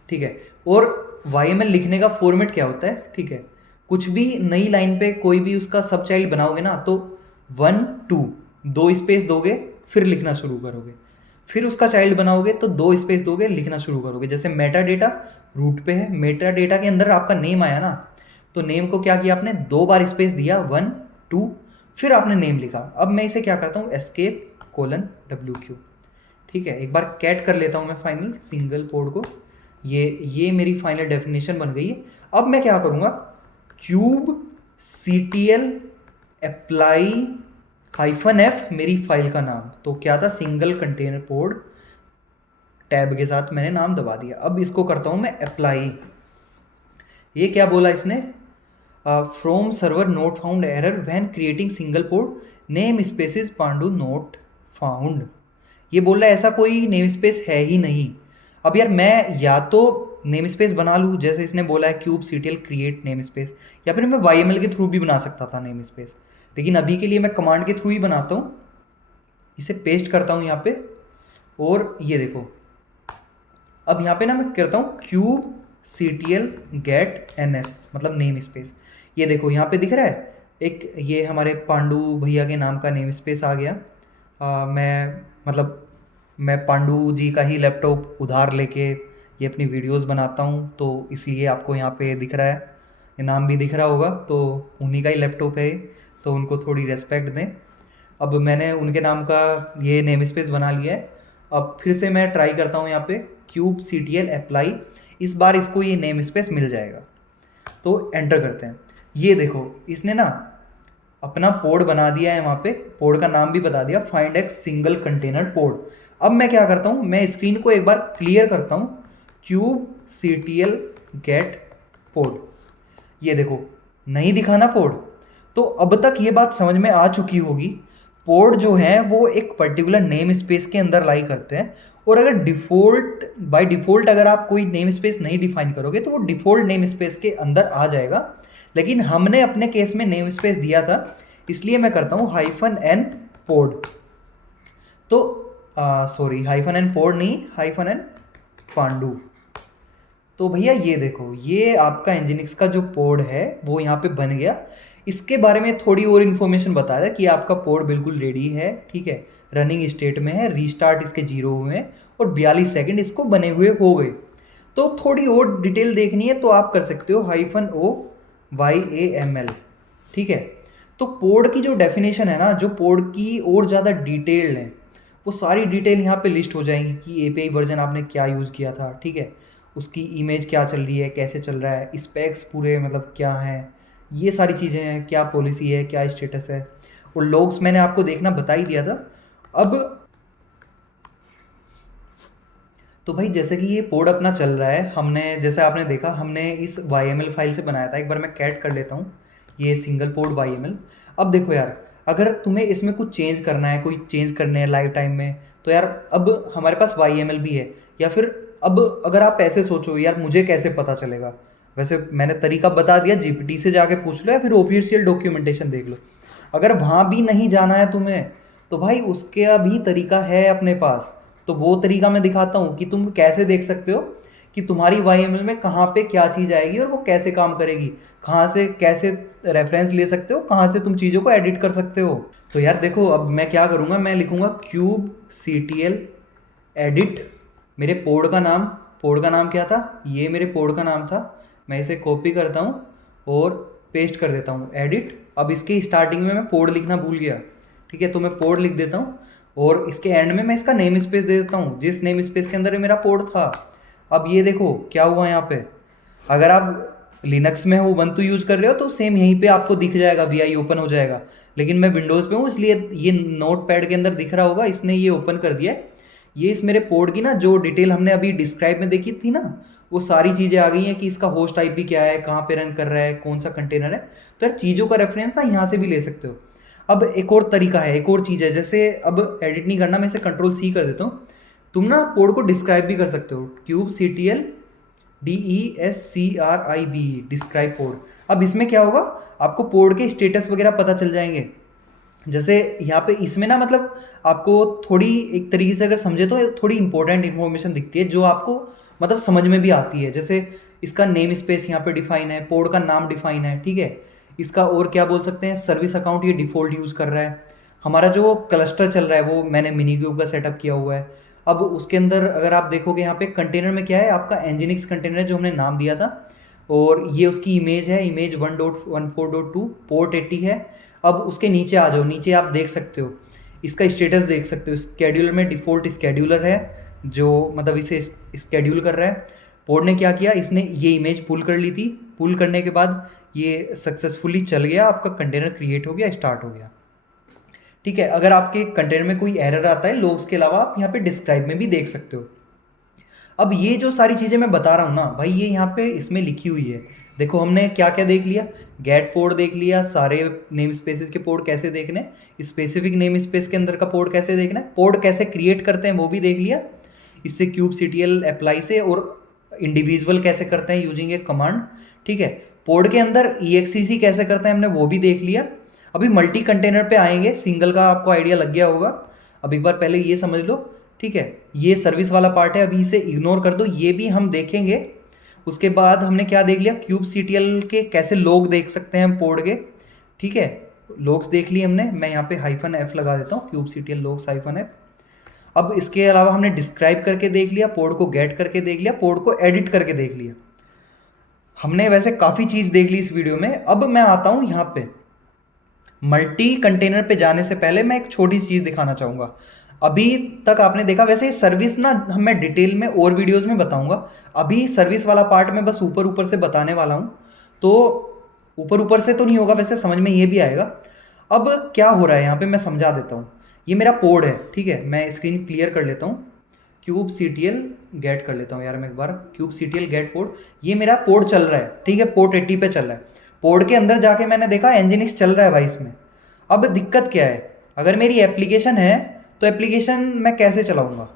ठीक है। और YML लिखने का फॉर्मेट क्या होता है, ठीक है, कुछ भी नई लाइन पे कोई भी उसका सब चाइल्ड बनाओगे ना तो 1 2 2 स्पेस दोगे फिर लिखना शुरू करोगे, फिर उसका चाइल्ड बनाओगे तो 2 स्पेस दोगे लिखना शुरू करोगे। जैसे मेटा डेटा रूट पे है, मेटा डेटा के अंदर आपका नेम आया ना, तो नेम को क्या किया आपने, 2 बार स्पेस दिया, 1 2 फिर आपने नेम लिखा। अब मैं इसे क्या करता हूँ, escape::WQ, ठीक है। एक बार कैट कर लेता हूँ मैं फाइनल सिंगल पोर्ट को, ये मेरी फाइनल डेफिनेशन बन गई है। अब मैं क्या करूँगा, kubectl apply -f मेरी फाइल का नाम, तो क्या था, सिंगल कंटेनर पोर्ट टैब के साथ मैंने नाम दबा दिया। अब इसको करता हूँ मैं अप्लाई। ये क्या बोला इसने, from server not found error when creating single port name spaces पांडू नोट फाउंड। ये बोल रहा है ऐसा कोई नेम स्पेस है ही नहीं। अब यार मैं या तो नेम स्पेस बना लूँ जैसे इसने बोला है kubectl क्रिएट नेम स्पेस, या फिर मैं YML के थ्रू भी बना सकता था नेम स्पेस, लेकिन अभी के लिए मैं कमांड के थ्रू ही बनाता हूँ। इसे पेस्ट करता हूँ यहाँ पे और ये देखो अब यहाँ पे ना मैं करता हूँ kubectl get ns मतलब नेम स्पेस। ये देखो यहाँ पे दिख रहा है एक, ये हमारे पांडू भैया के नाम का नेम स्पेस आ गया। मैं पांडू जी का ही लैपटॉप उधार लेके ये अपनी वीडियोस बनाता हूँ, तो इसलिए आपको यहाँ पे दिख रहा है, ये नाम भी दिख रहा होगा, तो उन्हीं का ही लैपटॉप है, तो उनको थोड़ी रेस्पेक्ट दें। अब मैंने उनके नाम का ये नेम स्पेस बना लिया है। अब फिर से मैं ट्राई करता हूँ यहाँ पे kubectl apply, इस बार इसको ये नेम स्पेस मिल जाएगा, तो एंटर करते हैं। ये देखो इसने ना अपना पोर्ट बना दिया है, वहाँ पे पोर्ट का नाम भी बता दिया, find x single container port. अब मैं क्या करता हूँ, मैं स्क्रीन को एक बार क्लियर करता हूँ, kubectl get पोर्ट, ये देखो नहीं दिखाना पोर्ट। तो अब तक ये बात समझ में आ चुकी होगी, पोर्ट जो है वो एक पर्टिकुलर नेम स्पेस के अंदर लाई करते हैं, और अगर बाय डिफ़ॉल्ट अगर आप कोई नेम स्पेस नहीं डिफाइन करोगे तो वो डिफ़ॉल्ट नेम स्पेस के अंदर आ जाएगा। लेकिन हमने अपने केस में नेम स्पेस दिया था, इसलिए मैं करता हूँ -n पोर्ट, तो सॉरी -n पोर्ट नहीं, -n पांडू। तो भैया ये देखो ये आपका Nginx का जो पोर्ट है वो यहाँ पे बन गया। इसके बारे में थोड़ी और इन्फॉर्मेशन बता रहा है कि आपका पोर्ट बिल्कुल रेडी है, ठीक है, रनिंग स्टेट में है, रीस्टार्ट इसके 0 हुए हैं और 42 सेकंड इसको बने हुए हो गए। तो थोड़ी और डिटेल देखनी है तो आप कर सकते हो -OYAML, ठीक है। तो पोर्ट की जो डेफिनेशन है ना, जो पोर्ट की और ज़्यादा डिटेल्ड है, वो सारी डिटेल यहाँ पे लिस्ट हो जाएंगी कि API वर्जन आपने क्या यूज़ किया था, ठीक है, उसकी इमेज क्या चल रही है, कैसे चल रहा है, स्पेक्स पूरे मतलब क्या हैं, ये सारी चीज़ें हैं, क्या पॉलिसी है, क्या स्टेटस है, और लॉग्स मैंने आपको देखना बता ही दिया था। अब तो भाई जैसे कि ये पोर्ट अपना चल रहा है, हमने जैसे आपने देखा हमने इस YML फाइल से बनाया था, एक बार मैं कैट कर लेता हूँ ये सिंगल पोर्ट YML। अब देखो यार अगर तुम्हें इसमें कुछ चेंज करना है, कोई चेंज करने हैं लाइफ टाइम में, तो यार अब हमारे पास YML भी है। या फिर अब अगर आप ऐसे सोचो यार मुझे कैसे पता चलेगा, वैसे मैंने तरीका बता दिया, GPT से जाके पूछ लो या फिर ऑफिशियल डॉक्यूमेंटेशन देख लो। अगर वहाँ भी नहीं जाना है तुम्हें, तो भाई उसका भी तरीका है अपने पास। तो वो तरीका मैं दिखाता हूँ कि तुम कैसे देख सकते हो कि तुम्हारी YML में कहाँ पे क्या चीज़ आएगी और वो कैसे काम करेगी, कहाँ से कैसे रेफरेंस ले सकते हो, कहाँ से तुम चीज़ों को एडिट कर सकते हो। तो यार देखो अब मैं क्या करूँगा, मैं लिखूँगा kubectl एडिट, मेरे पोड का नाम क्या था, ये मेरे पोड का नाम था। मैं इसे कॉपी करता हूँ और पेस्ट कर देता हूँ एडिट। अब इसके स्टार्टिंग में मैं पोड लिखना भूल गया, ठीक है, तो मैं पोड लिख देता हूँ और इसके एंड में मैं इसका नेम स्पेस दे देता हूँ, जिस नेम स्पेस के अंदर मेरा पोड था। अब ये देखो क्या हुआ यहाँ पे, अगर आप लिनक्स में हो उबंटू यूज कर रहे हो तो सेम यहीं पे आपको दिख जाएगा, VI ओपन हो जाएगा। लेकिन मैं विंडोज़ पे हूँ इसलिए ये नोट पैड के अंदर दिख रहा होगा, इसने ये ओपन कर दिया है। ये इस मेरे पोर्ट की ना जो डिटेल हमने अभी डिस्क्राइब में देखी थी ना, वो सारी चीज़ें आ गई हैं कि इसका होस्ट IP क्या है, कहाँ पे रन कर रहा है, कौन सा कंटेनर है। तो यार चीज़ों का रेफरेंस ना यहाँ से भी ले सकते हो। अब एक और तरीका है, एक और चीज़ है, जैसे अब एडिट नहीं करना, मैं इसे Ctrl+C कर देता हूँ। तुम ना पोर्ट को डिस्क्राइब भी कर सकते हो, kubectl DESCRIB डिस्क्राइब पोर्ट। अब इसमें क्या होगा, आपको पोर्ट के स्टेटस वगैरह पता चल जाएंगे। जैसे यहाँ पे इसमें ना मतलब आपको थोड़ी एक तरीके से अगर समझे तो थोड़ी इंपॉर्टेंट इन्फॉर्मेशन दिखती है जो आपको मतलब समझ में भी आती है। जैसे इसका नेम स्पेस यहाँ पे डिफाइन है, पोर्ट का नाम डिफाइन है, ठीक है। इसका और क्या बोल सकते हैं, सर्विस अकाउंट ये डिफ़ॉल्ट यूज़ कर रहा है। हमारा जो क्लस्टर चल रहा है वो मैंने मिनीक्यूब का सेटअप किया हुआ है। अब उसके अंदर अगर आप देखोगे यहाँ पे कंटेनर में क्या है, आपका Nginx कंटेनर है जो हमने नाम दिया था, और ये उसकी इमेज है, इमेज 1.14.2 पोर्ट 80 है। अब उसके नीचे आ जाओ, नीचे आप देख सकते हो इसका स्टेटस देख सकते हो। स्केड्यूलर में डिफ़ॉल्ट स्केड्यूलर है जो मतलब इसे स्केड्यूल कर रहा है। पोर्ट ने क्या किया, इसने ये इमेज पुल कर ली थी, पुल करने के बाद ये सक्सेसफुली चल गया, आपका कंटेनर क्रिएट हो गया, स्टार्ट हो गया, ठीक है। अगर आपके कंटेनर में कोई एरर आता है लोग्स के अलावा, आप यहाँ पे डिस्क्राइब में भी देख सकते हो। अब ये जो सारी चीज़ें मैं बता रहा हूँ ना भाई, ये यहाँ पे इसमें लिखी हुई है। देखो हमने क्या क्या देख लिया, गेट पोर्ट देख लिया, सारे नेम स्पेसेस के पोर्ट कैसे देखने, स्पेसिफिक नेम स्पेस के अंदर का पोर्ट कैसे देखना है, पोर्ट कैसे क्रिएट करते हैं वो भी देख लिया इससे kubectl अप्लाई से, और इंडिविजुअल कैसे करते हैं यूजिंग ए कमांड, ठीक है। पोर्ट के अंदर exec कैसे करते हैं हमने वो भी देख लिया। अभी मल्टी कंटेनर पे आएंगे, सिंगल का आपको आइडिया लग गया होगा। अब एक बार पहले ये समझ लो, ठीक है। ये सर्विस वाला पार्ट है, अभी इसे इग्नोर कर दो, ये भी हम देखेंगे। उसके बाद हमने क्या देख लिया, kubectl के कैसे लोग देख सकते हैं हम पोर्ट के, ठीक है। लोग्स देख लिए हमने, मैं यहाँ पे -f लगा देता हूँ, kubectl logs -f। अब इसके अलावा हमने डिस्क्राइब करके देख लिया, पोर्ट को गेट करके देख लिया, पोर्ट को एडिट करके देख लिया। हमने वैसे काफ़ी चीज़ देख ली इस वीडियो में। अब मैं आता हूँ यहाँ पे मल्टी कंटेनर पे जाने से पहले मैं एक छोटी चीज़ दिखाना चाहूँगा। अभी तक आपने देखा, वैसे सर्विस ना मैं डिटेल में और वीडियोस में बताऊंगा, अभी सर्विस वाला पार्ट मैं बस ऊपर ऊपर से बताने वाला हूँ। तो ऊपर ऊपर से तो नहीं होगा, वैसे समझ में ये भी आएगा। अब क्या हो रहा है यहाँ पे मैं समझा देता हूँ। ये मेरा पोर्ट है, ठीक है, मैं स्क्रीन क्लियर कर लेता हूँ, kubectl गेट कर लेता हूँ यार मैं एक बार, kubectl गेट पोर्ट, ये मेरा पोर्ट चल रहा है, ठीक है, पोर्ट 80 पे चल रहा है। पोर्ट के अंदर जाके मैंने देखा Nginx चल रहा है भाई इसमें। अब दिक्कत क्या है, अगर मेरी एप्लीकेशन है तो एप्लीकेशन मैं कैसे चलाऊंगा,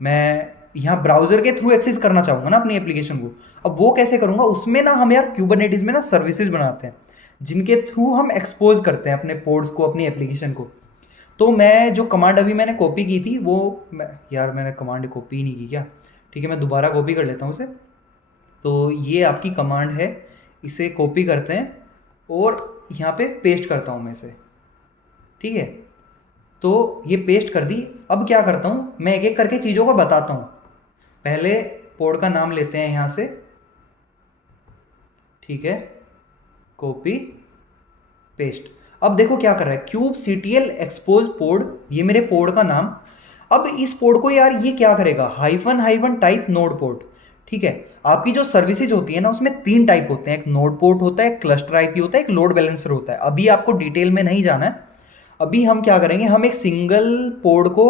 मैं यहाँ ब्राउजर के थ्रू एक्सेस करना चाहूँगा ना अपनी एप्लीकेशन को। अब वो कैसे करूँगा, उसमें ना हम यार कुबरनेटिस में ना सर्विसेज बनाते हैं जिनके थ्रू हम एक्सपोज करते हैं अपने पोर्ट्स को, अपनी एप्लीकेशन को। तो मैं जो कमांड अभी मैंने कॉपी की थी वो मैंने कमांड कॉपी ही नहीं की क्या, ठीक है, मैं दोबारा कॉपी कर लेता हूँ उसे। तो ये आपकी कमांड है, इसे कॉपी करते हैं और यहाँ पे पेस्ट करता हूँ मैं इसे, ठीक है। तो ये पेस्ट कर दी। अब क्या करता हूँ, मैं एक एक करके चीज़ों को बताता हूँ। पहले पोर्ट का नाम लेते हैं यहाँ से, ठीक है, कॉपी पेस्ट। अब देखो क्या कर रहा है, kubectl expose पोर्ट, ये मेरे पोर्ट का नाम। अब इस पोर्ट को यार ये क्या करेगा, हाइफन टाइप नोड पोर्ट, ठीक है। आपकी जो सर्विसेज होती है ना उसमें 3 टाइप होते हैं, एक नोड पोर्ट होता है, एक क्लस्टर IP होता है, एक लोड बैलेंसर होता है। अभी आपको डिटेल में नहीं जाना है, अभी हम क्या करेंगे, हम एक सिंगल पोर्ट को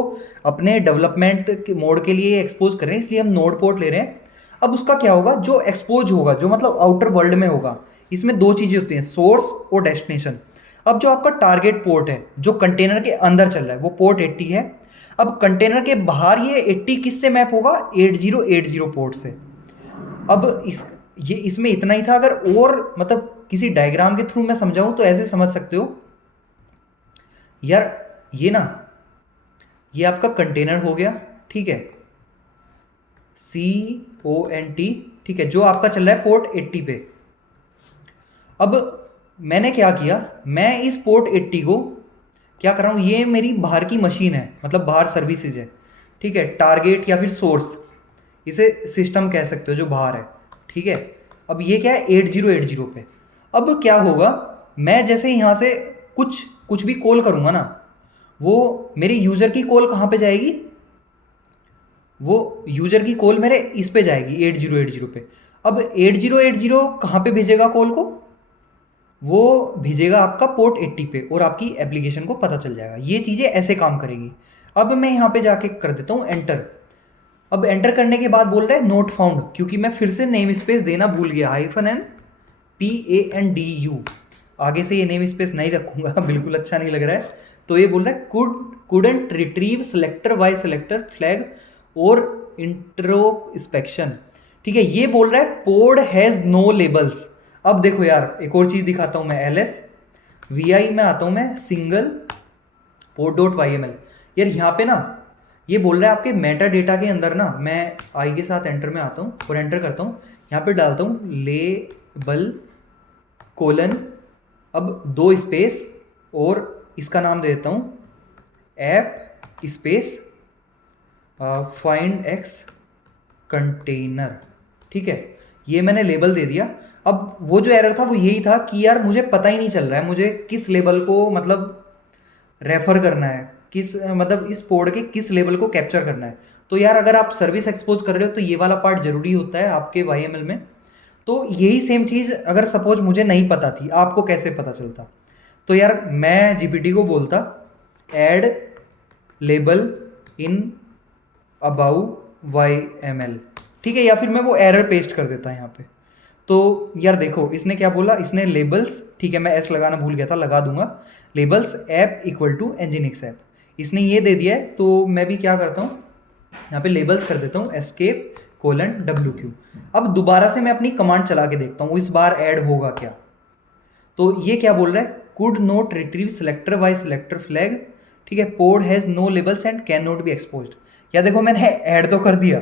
अपने डेवलपमेंट मोड के लिए एक्सपोज कर रहे हैं, इसलिए हम नोड पोर्ट ले रहे हैं। अब उसका क्या होगा, जो एक्सपोज होगा, जो मतलब आउटर वर्ल्ड में होगा, इसमें 2 चीज़ें होती हैं, सोर्स और डेस्टिनेशन। अब जो आपका टारगेट पोर्ट है जो कंटेनर के अंदर चल रहा है वो पोर्ट 80 है। अब कंटेनर के बाहर ये 80 किससे मैप होगा? 8080 पोर्ट से। अब ये इसमें इतना ही था। अगर और मतलब किसी डायग्राम के थ्रू मैं समझाऊं तो ऐसे समझ सकते हो यार, ये ना, ये आपका कंटेनर हो गया, ठीक है, CONT, ठीक है, जो आपका चल रहा है पोर्ट 80 पे। अब मैंने क्या किया, मैं इस पोर्ट 80 को क्या कर रहा हूँ, ये मेरी बाहर की मशीन है, मतलब बाहर सर्विसेज है, ठीक है, टारगेट या फिर सोर्स, इसे सिस्टम कह सकते हो जो बाहर है, ठीक है। अब ये क्या है 8080 पे। अब क्या होगा, मैं जैसे यहाँ से कुछ कुछ भी कॉल करूँगा ना, वो मेरे यूज़र की कॉल कहाँ पे जाएगी, वो यूज़र की कॉल मेरे इस पे जाएगी 8080 पे। अब 8080 कहाँ पे भेजेगा कॉल को, वो भेजेगा आपका पोर्ट 80 पे और आपकी एप्लीकेशन को पता चल जाएगा। ये चीज़ें ऐसे काम करेंगी। अब मैं यहाँ पे जाके कर देता हूँ एंटर। अब एंटर करने के बाद बोल रहा है नोट फाउंड, क्योंकि मैं फिर से नेम स्पेस देना भूल गया, -PANDU। आगे से ये नेम स्पेस नहीं रखूंगा बिल्कुल अच्छा नहीं लग रहा है। तो ये बोल रहा है couldn't retrieve selector by selector flag और इंट्रोस्पेक्शन, ठीक है। ये बोल रहा है पोर्ट हैज नो लेबल्स। अब देखो यार, एक और चीज दिखाता हूं मैं, LSVI में आता हूं मैं, सिंगल port.yml। यार यहाँ पे ना ये बोल रहा है आपके मेटा डेटा के अंदर ना, मैं आई के साथ एंटर में आता हूँ और एंटर करता हूँ, यहाँ पे डालता हूँ लेबल कोलन, अब 2 स्पेस और इसका नाम दे देता हूँ app space find x container, ठीक है। ये मैंने लेबल दे दिया। अब वो जो एरर था वो यही था कि यार मुझे पता ही नहीं चल रहा है मुझे किस लेबल को मतलब रेफर करना है, किस मतलब इस पोर्ट के किस लेवल को कैप्चर करना है। तो यार अगर आप सर्विस एक्सपोज कर रहे हो तो ये वाला पार्ट जरूरी होता है आपके YML में। तो यही सेम चीज़ अगर सपोज मुझे नहीं पता थी, आपको कैसे पता चलता? तो यार मैं GPT को बोलता add label in above YML, ठीक है, या फिर मैं वो एरर पेस्ट कर देता यहाँ पे। तो यार देखो इसने क्या बोला, इसने लेबल्स, ठीक है, मैं S लगाना भूल गया था, लगा दूंगा, labels app equal to nginx app, इसने ये दे दिया है। तो मैं भी क्या करता हूँ, यहाँ पे लेबल्स कर देता हूँ escape::WQ। अब दोबारा से मैं अपनी कमांड चला के देखता हूँ इस बार ऐड होगा क्या। तो ये क्या बोल रहा है, could not retrieve selector by selector flag, ठीक है, port has no labels and can not be exposed. या देखो मैंने ऐड तो कर दिया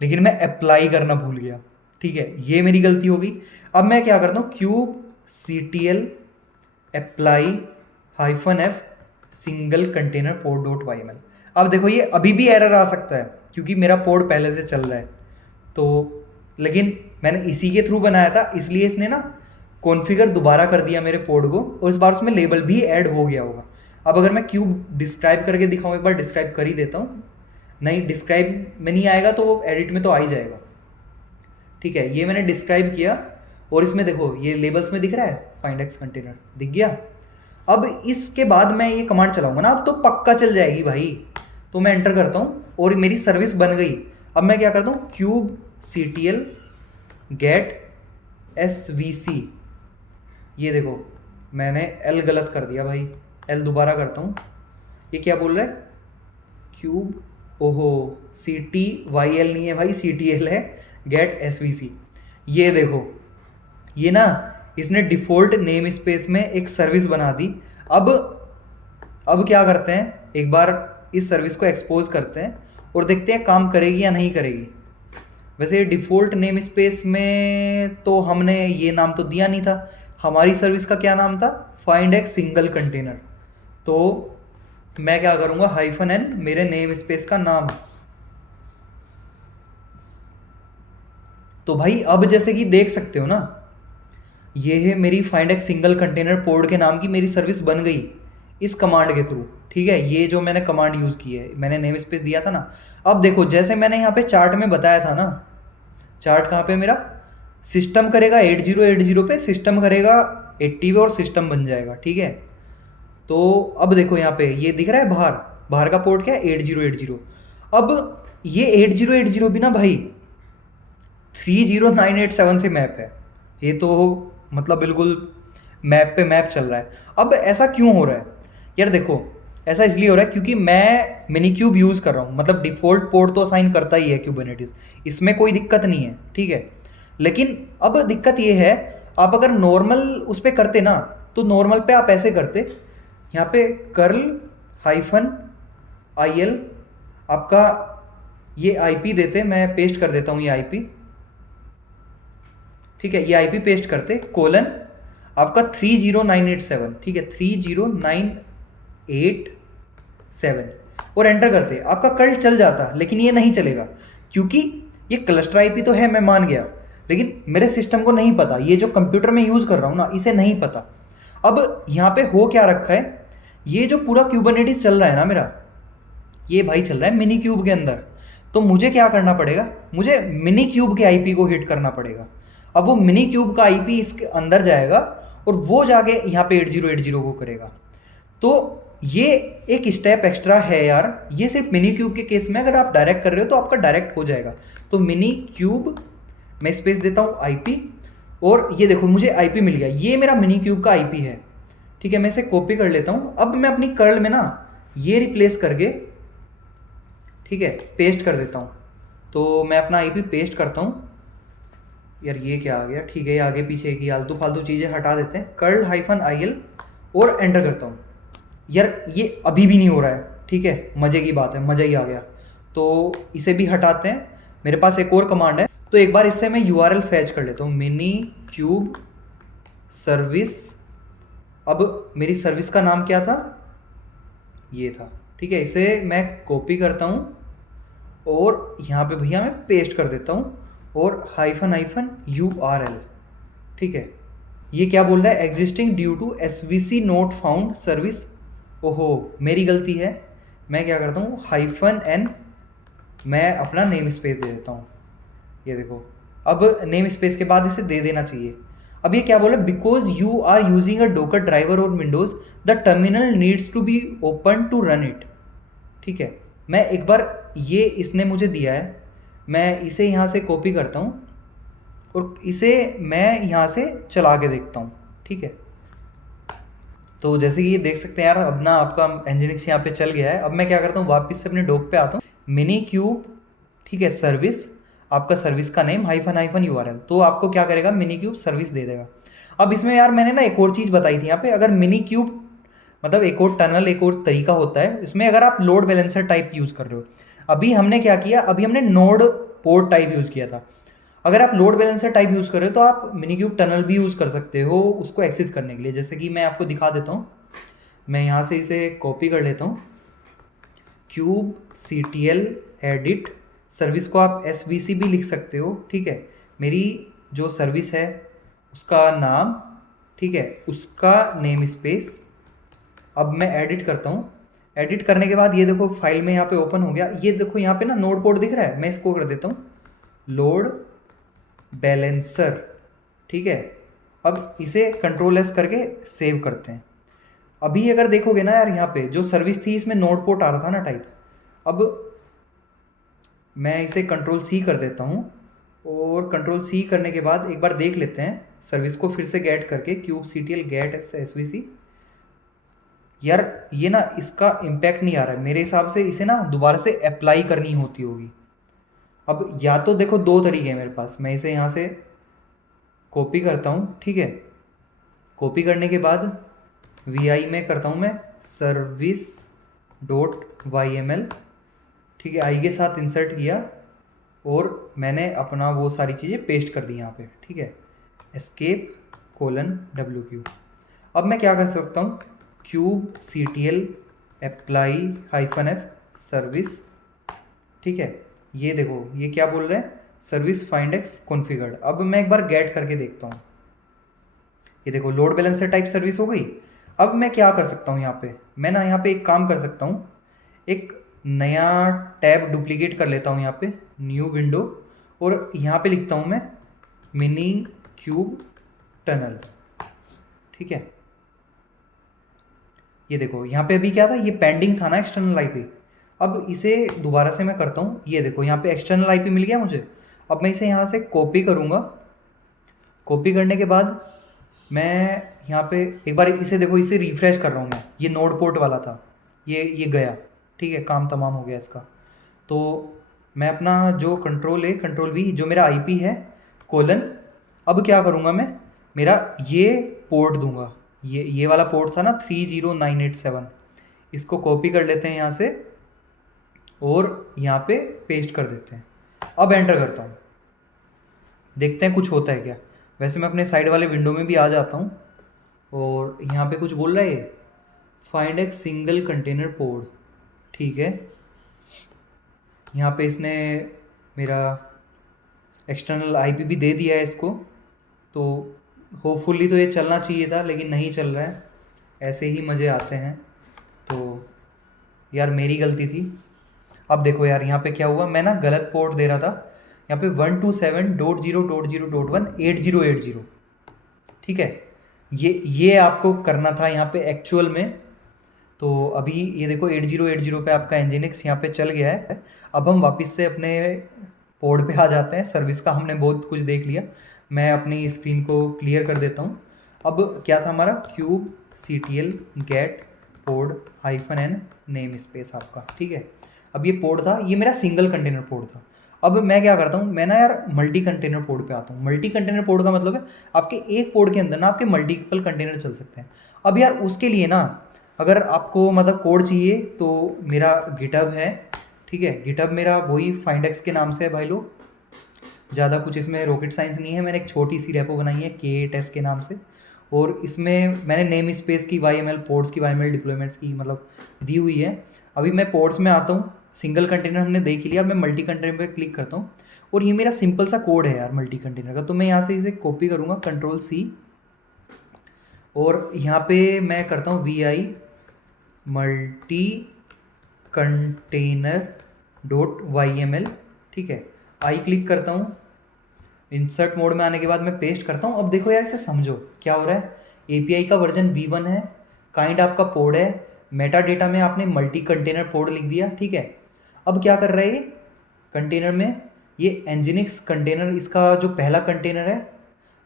लेकिन मैं अप्लाई करना भूल गया, ठीक है, ये मेरी गलती हो गई। अब मैं क्या करता हूँ, kubectl apply -f single container port.yml। अब देखो ये अभी भी एरर आ सकता है क्योंकि मेरा पोर्ट पहले से चल रहा है, तो लेकिन मैंने इसी के थ्रू बनाया था इसलिए इसने ना कॉन्फ़िगर दोबारा कर दिया मेरे पोर्ट को और इस बार उसमें लेबल भी ऐड हो गया होगा। अब अगर मैं क्यूब डिस्क्राइब करके दिखाऊँ, एक बार डिस्क्राइब कर ही देता हूँ, नहीं डिस्क्राइब में नहीं आएगा तो एडिट में तो आ ही जाएगा, ठीक है। ये मैंने डिस्क्राइब किया और इसमें देखो ये लेबल्स में दिख रहा है फाइंड एक्स कंटेनर, दिख गया। अब इसके बाद मैं ये कमांड चलाऊंगा ना, अब तो पक्का चल जाएगी भाई। तो मैं एंटर करता हूँ और मेरी सर्विस बन गई। अब मैं क्या करता हूँ, kubectl get svc, ये देखो मैंने L गलत कर दिया भाई, L दोबारा करता हूँ। ये क्या बोल रहा है, क्यूब, ओहो CTYL नहीं है भाई, CTL है, गेट svc। ये देखो ये ना इसने डिफ़ॉल्ट नेम स्पेस में एक सर्विस बना दी। अब क्या करते हैं, एक बार इस सर्विस को एक्सपोज करते हैं और देखते हैं काम करेगी या नहीं करेगी। वैसे डिफ़ॉल्ट नेम स्पेस में तो हमने ये नाम तो दिया नहीं था, हमारी सर्विस का क्या नाम था, फाइंड एक्स सिंगल कंटेनर। तो मैं क्या करूँगा, -n मेरे नेम स्पेस का नाम। तो भाई अब जैसे कि देख सकते हो ना, ये है मेरी find x single container port के नाम की मेरी सर्विस बन गई इस कमांड के थ्रू, ठीक है। ये जो मैंने कमांड यूज़ की है, मैंने नेम स्पेस दिया था ना। अब देखो जैसे मैंने यहाँ पे चार्ट में बताया था ना, चार्ट कहाँ पे मेरा, सिस्टम करेगा 8080 पे, सिस्टम करेगा 80 पे और सिस्टम बन जाएगा, ठीक है। तो अब देखो यहाँ पे ये दिख रहा है बाहर का पोर्ट क्या है 8080। अब ये 8080 भी ना भाई 30987 से मैप है। ये तो मतलब बिल्कुल मैप पे मैप चल रहा है। अब ऐसा क्यों हो रहा है यार? देखो, ऐसा इसलिए हो रहा है क्योंकि मैं मिनी क्यूब यूज़ कर रहा हूँ, मतलब डिफ़ॉल्ट पोर्ट तो असाइन करता ही है कुबरनेटिस, इसमें कोई दिक्कत नहीं है, ठीक है। लेकिन अब दिक्कत ये है, आप अगर नॉर्मल उस पर करते ना, तो नॉर्मल पे आप ऐसे करते, यहाँ पे कर्ल हाइफन IL आपका ये IP देते, मैं पेस्ट कर देता हूँ ये IP, ठीक है। ये IP पेस्ट करते कोलन आपका 30987, ठीक है, 30987 और एंटर करते, आपका कर्ल चल जाता। लेकिन ये नहीं चलेगा क्योंकि ये क्लस्टर IP तो है, मैं मान गया, लेकिन मेरे सिस्टम को नहीं पता, ये जो कंप्यूटर में यूज़ कर रहा हूँ ना, इसे नहीं पता। अब यहाँ पे हो क्या रखा है, ये जो पूरा क्यूबरनेटिस चल रहा है ना मेरा, ये भाई चल रहा है मिनी क्यूब के अंदर। तो मुझे क्या करना पड़ेगा, मुझे मिनी क्यूब के IP को हिट करना पड़ेगा। अब वो मिनी क्यूब का IP इसके अंदर जाएगा और वो जाके यहाँ पे 8080 को करेगा। तो ये एक स्टेप एक्स्ट्रा है यार, ये सिर्फ मिनी क्यूब के केस में, अगर आप डायरेक्ट कर रहे हो तो आपका डायरेक्ट हो जाएगा। तो मिनी क्यूब मैं स्पेस देता हूँ IP, और ये देखो मुझे IP मिल गया, ये मेरा मिनी क्यूब का IP है, ठीक है। मैं इसे कॉपी कर लेता हूँ। अब मैं अपनी कर्ल में ना ये रिप्लेस करके, ठीक है, पेस्ट कर देता हूँ। तो मैं अपना IP पेस्ट करता हूँ। यार ये क्या आ गया, ठीक है, ये आगे पीछे की आलतू फालतू चीज़ें हटा देते हैं, कर्ल हाइफन IL और एंटर करता हूँ। यार ये अभी भी नहीं हो रहा है, ठीक है, मज़े की बात है, मज़ा ही आ गया। तो इसे भी हटाते हैं। मेरे पास एक और कमांड है, तो एक बार इससे मैं URL फैच कर लेता हूँ, मिनी क्यूब सर्विस। अब मेरी सर्विस का नाम क्या था, ये था, ठीक है। इसे मैं कॉपी करता हूँ और यहाँ पे भैया मैं पेस्ट कर देता हूँ, और हाइफन हाइफन URL, ठीक है। ये क्या बोल रहा है, existing due to SVC not found service. ओहो, मेरी गलती है। मैं क्या करता हूँ, हाइफन N, मैं अपना नेम स्पेस दे देता हूँ। ये देखो, अब नेम स्पेस के बाद इसे दे देना चाहिए। अब ये क्या बोला, because you are using a docker driver और Windows the terminal needs to be open to run it, ठीक है। मैं एक बार, ये इसने मुझे दिया है, मैं इसे यहाँ से कॉपी करता हूँ और इसे मैं यहाँ से चला के देखता हूँ, ठीक है। तो जैसे कि ये देख सकते हैं यार, अब ना आपका एनजिनिक्स यहाँ पे चल गया है। अब मैं क्या करता हूँ, वापस से अपने डॉक पे आता हूँ, मिनी क्यूब, ठीक है, सर्विस, आपका सर्विस का नेम हाइफन हाइफन URL, तो आपको क्या करेगा, मिनी क्यूब सर्विस दे देगा। अब इसमें यार मैंने ना एक और चीज़ बताई थी यहाँ पे, अगर मिनी क्यूब मतलब एक और टनल, एक और तरीका होता है इसमें, अगर आप लोड बैलेंसर टाइप यूज़ कर रहे हो। अभी हमने क्या किया, अभी हमने नोड पोर्ट टाइप यूज़ किया था। अगर आप लोड बैलेंसर टाइप यूज़ कर रहे हो तो आप मिनी क्यूब टनल भी यूज़ कर सकते हो उसको एक्सेस करने के लिए। जैसे कि मैं आपको दिखा देता हूँ, मैं यहाँ से इसे कॉपी कर लेता हूँ, क्यूब CTL एडिट सर्विस को आप SVC भी लिख सकते हो, ठीक है। मेरी जो सर्विस है उसका नाम, ठीक है, उसका नेम स्पेस। अब मैं एडिट करता हूँ, एडिट करने के बाद ये देखो फाइल में यहाँ पे ओपन हो गया। ये देखो यहाँ पे ना नोड पोर्ट दिख रहा है, मैं इसको कर देता हूँ लोड बैलेंसर, ठीक है। अब इसे Ctrl+S करके सेव करते हैं। अभी अगर देखोगे ना यार, यहाँ पे जो सर्विस थी इसमें नोड पोर्ट आ रहा था ना टाइप। अब मैं इसे Ctrl+C कर देता हूँ, और Ctrl+C करने के बाद एक बार देख लेते हैं सर्विस को फिर से गेट करके, क्यूब CTL गेट SVC। यार ये ना इसका इम्पैक्ट नहीं आ रहा है मेरे हिसाब से, इसे ना दोबारा से अप्लाई करनी होती होगी। अब या तो देखो दो तरीके हैं मेरे पास, मैं इसे यहाँ से कॉपी करता हूँ, ठीक है। कॉपी करने के बाद VI में करता हूँ मैं सर्विस डॉट YML, ठीक है, आई के साथ इंसर्ट किया और मैंने अपना वो सारी चीज़ें पेस्ट कर दी यहाँ पे, ठीक है। Escape :WQ। अब मैं क्या कर सकता हूँ, kube CTL apply -F service, ठीक है। ये देखो ये क्या बोल रहे हैं, सर्विस फाइंड एक्स कॉन्फ़िगर्ड। अब मैं एक बार गेट करके देखता हूँ, ये देखो लोड बैलेंसर टाइप सर्विस हो गई। अब मैं क्या कर सकता हूँ, यहाँ पे मैं ना यहाँ पे एक काम कर सकता हूँ, एक नया टैब डुप्लीकेट कर लेता हूँ यहाँ पे, न्यू विंडो, और यहाँ पे लिखता हूँ मैं मिनी क्यूब टनल, ठीक है। ये देखो यहाँ पे अभी क्या था, ये पेंडिंग था ना एक्सटर्नल IP। अब इसे दोबारा से मैं करता हूँ, ये देखो यहाँ पे एक्सटर्नल IP मिल गया मुझे। अब मैं इसे यहाँ से कॉपी करूँगा, कॉपी करने के बाद मैं यहाँ पे एक बार इसे देखो, इसे रिफ्रेश कर रहा हूँ मैं, ये नोड पोर्ट वाला था, ये गया, ठीक है, काम तमाम हो गया इसका। तो मैं अपना जो कंट्रोल ए कंट्रोल वी जो मेरा आईपी है कोलन, अब क्या करूँगा मैं, मेरा ये पोर्ट दूंगा, ये वाला पोर्ट था ना 30987, इसको कॉपी कर लेते हैं यहाँ से और यहाँ पे पेस्ट कर देते हैं। अब एंटर करता हूँ, देखते हैं कुछ होता है क्या। वैसे मैं अपने साइड वाले विंडो में भी आ जाता हूँ और यहाँ पे कुछ बोल रहा है, फाइंड एक सिंगल कंटेनर पोर्ट, ठीक है। यहाँ पे इसने मेरा एक्सटर्नल आईपी भी दे दिया है इसको, तो होपफुली तो ये चलना चाहिए था, लेकिन नहीं चल रहा है, ऐसे ही मज़े आते हैं। तो यार मेरी गलती थी। अब देखो यार यहाँ पे क्या हुआ, मैं ना गलत पोर्ट दे रहा था, यहाँ पे 127.0.0.1 8080, ठीक है। ये आपको करना था यहाँ पे एक्चुअल में। तो अभी ये देखो 8080 पे आपका एनजिनिक्स यहाँ पे चल गया है। अब हम वापस से अपने पोर्ट पे आ जाते हैं, सर्विस का हमने बहुत कुछ देख लिया। मैं अपनी स्क्रीन को क्लियर कर देता हूँ। अब क्या था हमारा, cube ctl get port -n name space आपका, ठीक है। अब ये पोर्ट था, ये मेरा सिंगल कंटेनर पोर्ट था। अब मैं क्या करता हूँ, मैं ना यार मल्टी कंटेनर पोर्ट पे आता हूँ। मल्टी कंटेनर पोर्ट का मतलब है आपके एक पोर्ट के अंदर ना आपके मल्टीपल कंटेनर चल सकते हैं। अब यार उसके लिए ना, अगर आपको मतलब कोड चाहिए तो मेरा गिटहब है, ठीक है। गिटहब मेरा वही फाइंडेक्स के नाम से है भाई लोग, ज़्यादा कुछ इसमें रॉकेट साइंस नहीं है। मैंने एक छोटी सी रेपो बनाई है K8s के नाम से, और इसमें मैंने नेम स्पेस की YML पोर्ट्स की YML डिप्लॉयमेंट्स की मतलब दी हुई है। अभी मैं पोर्ट्स में आता हूँ, सिंगल कंटेनर हमने देख ही लिया। अब मैं मल्टी कंटेनर पे क्लिक करता हूँ और ये मेरा सिंपल सा कोड है यार मल्टी कंटेनर का। तो मैं यहाँ से इसे कॉपी करूँगा, Ctrl+C, और यहाँ पे मैं करता हूँ VI मल्टी कंटेनर .yml, ठीक है। आई क्लिक करता हूँ, इंसर्ट मोड में आने के बाद मैं पेस्ट करता हूँ। अब देखो यार इसे समझो क्या हो रहा है। API का वर्जन V1 है, काइंड आपका पोर्ट है, मेटा डेटा में आपने मल्टी कंटेनर पोर्ट लिख दिया, ठीक है। अब क्या कर रहा है ये कंटेनर में, ये एनजिनिक्स कंटेनर, इसका जो पहला कंटेनर है,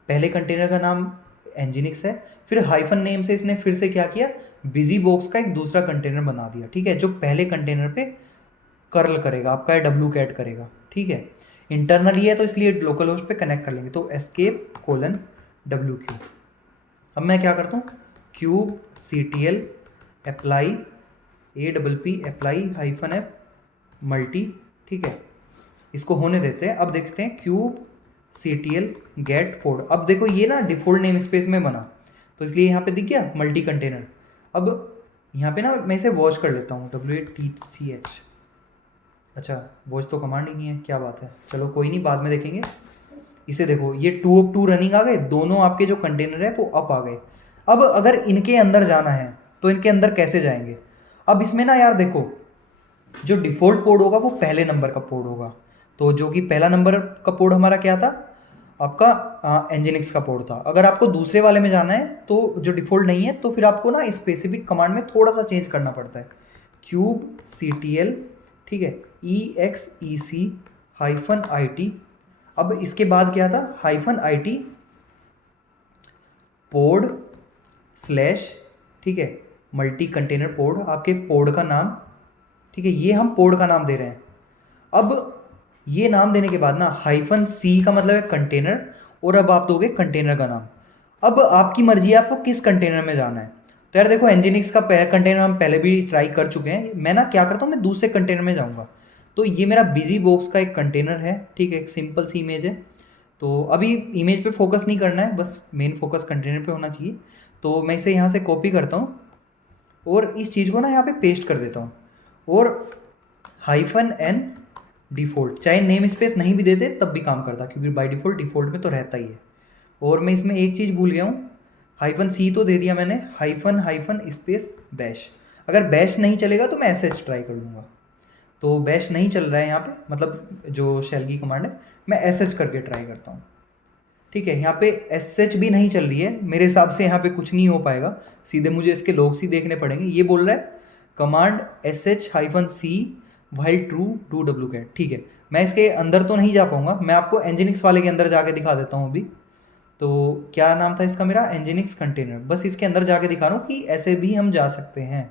पहले कंटेनर का नाम एनजिनिक्स है, फिर हाइफन नेम से इसने फिर से क्या किया, बिजी बॉक्स का एक दूसरा कंटेनर बना दिया, ठीक है, जो पहले कंटेनर पे कर्ल करेगा आपका, डब्लू कैट करेगा, ठीक है। इंटरनली है तो इसलिए लोकल होस्ट पे कनेक्ट कर लेंगे, तो escape:\wq। अब मैं क्या करता हूँ, kube ctl apply apply -f multi, ठीक है, इसको होने देते हैं। अब देखते हैं क्यूब ctl get पोर्ट। अब देखो ये ना डिफॉल्ट नेम स्पेस में बना, तो इसलिए यहाँ पे दिख गया मल्टी कंटेनर। अब यहाँ पे ना मैं इसे वॉच कर लेता हूँ, WATCH। अच्छा, वॉच तो कमांड ही नहीं है, क्या बात है, चलो कोई नहीं, बाद में देखेंगे। इसे देखो, ये 2 of 2 रनिंग आ गए, दोनों आपके जो कंटेनर है वो अप आ गए। अब अगर इनके अंदर जाना है तो इनके अंदर कैसे जाएंगे। अब इसमें ना यार देखो, जो डिफ़ॉल्ट पोर्ट होगा वो पहले नंबर का पोर्ट होगा, तो जो कि पहला नंबर का पोर्ट हमारा क्या था, आपका एनजिनिक्स का पोर्ट था। अगर आपको दूसरे वाले में जाना है तो जो डिफ़ॉल्ट नहीं है, तो फिर आपको ना स्पेसिफिक कमांड में थोड़ा सा चेंज करना पड़ता है। क्यूब ctl, ठीक है, exec-it। अब इसके बाद क्या था, -it पोर्ट स्लैश, ठीक है, मल्टी कंटेनर पोर्ट, आपके पोर्ट का नाम, ठीक है, ये हम पोर्ट का नाम दे रहे हैं। अब ये नाम देने के बाद ना -c का मतलब है कंटेनर, और अब आप दोगे कंटेनर का नाम। अब आपकी मर्जी है आपको किस कंटेनर में जाना है। तो यार देखो, एनजिनिक्स का कंटेनर हम पहले भी ट्राई कर चुके हैं। मैं ना क्या करता हूँ, मैं दूसरे कंटेनर में जाऊँगा। तो ये मेरा बिजी बॉक्स का एक कंटेनर है, ठीक है, एक सिंपल सी इमेज है। तो अभी इमेज पे फोकस नहीं करना है, बस मेन फोकस कंटेनर पे होना चाहिए। तो मैं इसे यहाँ से कॉपी करता हूँ और इस चीज़ को ना यहाँ पे पेस्ट कर देता हूँ, और -n डिफ़ॉल्ट, चाहे नेम स्पेस नहीं भी देते तब भी काम करता, क्योंकि बाय डिफ़ॉल्ट में तो रहता ही है। और मैं इसमें एक चीज़ भूल गया हूँ, -c तो दे दिया मैंने, हाइफन स्पेस बैश। अगर बैश नहीं चलेगा तो मैं sh ट्राई कर लूँगा। तो बैश नहीं चल रहा है यहाँ पे, मतलब जो शेल की कमांड है, मैं sh करके ट्राई करता हूँ, ठीक है। यहाँ पे sh भी नहीं चल रही है मेरे हिसाब से, यहाँ पे कुछ नहीं हो पाएगा, सीधे मुझे इसके लॉग्स ही देखने पड़ेंगे। ये बोल रहा है command sh-c while true do wcat, ठीक है। मैं इसके अंदर तो नहीं जा पाऊँगा, मैं आपको एनजिनिक्स वाले के अंदर जाके दिखा देता हूँ अभी। तो क्या नाम था इसका मेरा, एनजीनिक्स कंटेनर। बस इसके अंदर जाके दिखा रहा हूँ कि ऐसे भी हम जा सकते हैं।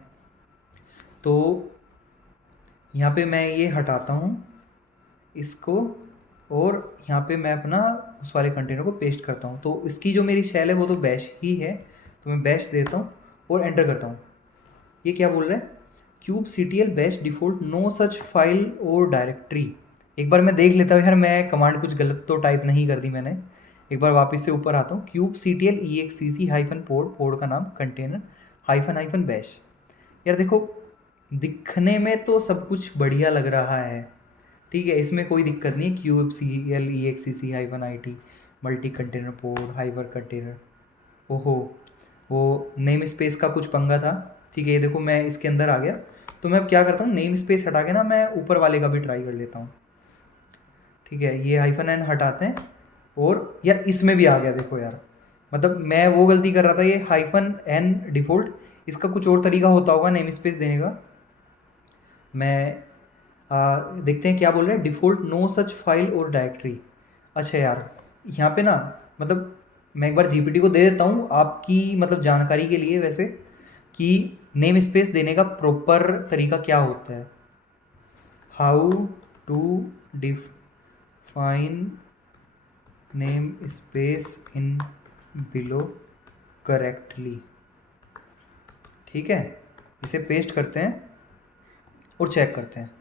तो यहाँ पे मैं ये हटाता हूँ इसको, और यहाँ पे मैं अपना उस वाले कंटेनर को पेस्ट करता हूँ। तो इसकी जो मेरी शैल है वो तो बैश ही है, तो मैं बैश देता हूँ और एंटर करता हूँ। ये क्या बोल रहा है, kubectl bash default no such file और डायरेक्टरी। एक बार मैं देख लेता हूँ यार, मैं कमांड कुछ गलत तो टाइप नहीं कर दी मैंने। एक बार वापस से ऊपर आता हूँ, kubectl exec hyphen port, port का नाम कंटेनर हाइफन हाइफन बैश। यार देखो, दिखने में तो सब कुछ बढ़िया लग रहा है, ठीक है, इसमें कोई दिक्कत नहीं है। kubectl exec hyphen it multi container port hyper container. ओहो, वो नेम स्पेस का कुछ पंगा था, ठीक है। ये देखो मैं इसके अंदर आ गया, तो मैं अब क्या करता हूँ, नेम स्पेस हटा के ना मैं ऊपर वाले का भी ट्राई कर लेता हूँ, ठीक है। ये हाइफन एन हटाते हैं, और यार इसमें भी आ गया, देखो यार, मतलब मैं वो गलती कर रहा था, ये हाइफन एन डिफ़ॉल्ट, इसका कुछ और तरीका होता होगा नेम स्पेस देने का। मैं देखते हैं क्या बोल रहे हैं, डिफ़ॉल्ट नो सच फाइल और डायरेक्टरी। अच्छा यार, यहाँ पे ना, मतलब मैं एक बार जीपीटी को दे देता हूँ आपकी मतलब जानकारी के लिए वैसे, कि नेम स्पेस देने का प्रॉपर तरीका क्या होता है। How to define name space in below correctly, ठीक है। इसे पेस्ट करते हैं और चेक करते हैं।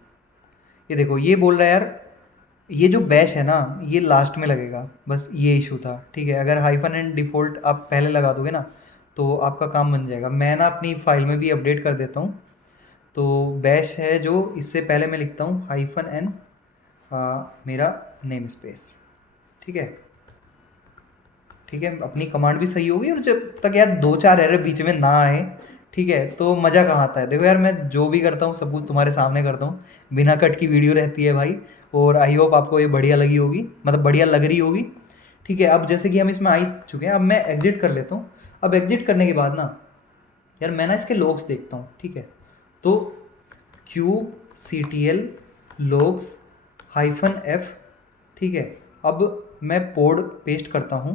ये देखो, ये बोल रहा है यार, ये जो बैश है ना ये लास्ट में लगेगा, बस ये इशू था, ठीक है। अगर हाइफन एंड डिफ़ॉल्ट आप पहले लगा दोगे ना तो आपका काम बन जाएगा। मैं ना अपनी फाइल में भी अपडेट कर देता हूँ। तो बैश है जो, इससे पहले मैं लिखता हूँ हाइफन एन मेरा नेम स्पेस, ठीक है, ठीक है। अपनी कमांड भी सही होगी, और जब तक यार 2-4 एरर बीच में ना आए, ठीक है, तो मज़ा कहाँ आता है। देखो यार, मैं जो भी करता हूँ सब कुछ तुम्हारे सामने करता हूँ, बिना कट की वीडियो रहती है भाई। और आई होप आपको ये बढ़िया लगी होगी, मतलब बढ़िया लग रही होगी, ठीक है। अब जैसे कि हम इसमें आ ही चुके हैं, अब मैं एग्जिट कर लेता हूँ। अब एग्जिट करने के बाद ना यार मैं ना इसके लॉग्स देखता हूँ, ठीक है। तो kubectl logs हाइफन एफ, ठीक है। अब मैं पोर्ट पेस्ट करता हूँ।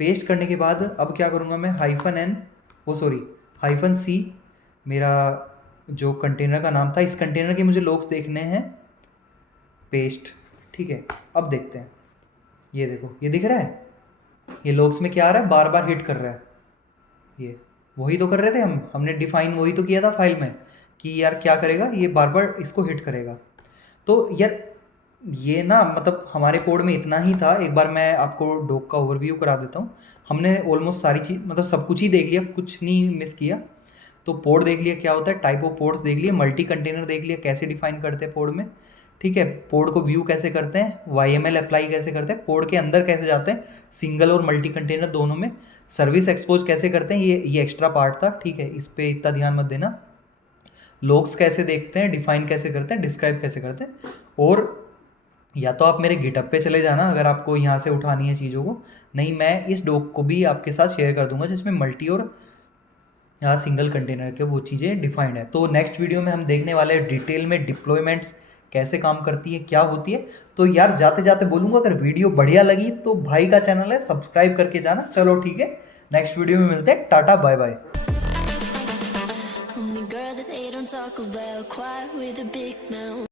पेस्ट करने के बाद अब क्या करूँगा मैं, हाइफन एन, वो सॉरी हाइफन सी, मेरा जो कंटेनर का नाम था, इस कंटेनर के मुझे लॉग्स देखने हैं, पेस्ट, ठीक है। अब देखते हैं, ये देखो ये दिख रहा है, ये लॉग्स में क्या आ रहा है, बार बार हिट कर रहा है। ये वही तो कर रहे थे हमने डिफाइन वही तो किया था फाइल में, कि यार क्या करेगा, ये बार बार इसको हिट करेगा। तो यार ये ना मतलब हमारे कोड में इतना ही था। एक बार मैं आपको डॉक का ओवरव्यू करा देता हूँ। हमने ऑलमोस्ट सारी चीज़ मतलब सब कुछ ही देख लिया, कुछ नहीं मिस किया। तो पोर्ट देख लिया क्या होता है, टाइप ऑफ पोर्ट्स देख लिए, मल्टी कंटेनर देख लिया कैसे डिफाइन करते हैं पोर्ट में, ठीक है। पोर्ट को व्यू कैसे करते हैं, YML अप्लाई कैसे करते हैं, पोर्ट के अंदर कैसे जाते हैं सिंगल और मल्टी कंटेनर दोनों में, सर्विस एक्सपोज कैसे करते हैं, ये एक्स्ट्रा पार्ट था, ठीक है, इस पर इतना ध्यान मत देना। लॉग्स कैसे देखते हैं, डिफाइन कैसे करते हैं, डिस्क्राइब कैसे करते हैं। और या तो आप मेरे गिटअप पे चले जाना अगर आपको यहाँ से उठानी है चीज़ों को, नहीं मैं इस डॉक को भी आपके साथ शेयर कर दूंगा जिसमें मल्टी और सिंगल कंटेनर के वो चीज़ें डिफाइंड है। तो नेक्स्ट वीडियो में हम देखने वाले हैं डिटेल में डिप्लॉयमेंट्स कैसे काम करती है, क्या होती है। तो यार जाते जाते बोलूँगा, अगर वीडियो बढ़िया लगी तो भाई का चैनल है सब्सक्राइब करके जाना। चलो ठीक है, नेक्स्ट वीडियो में मिलते हैं, tata bye bye. I'm the girl that they don't talk about, quiet with a big mouth.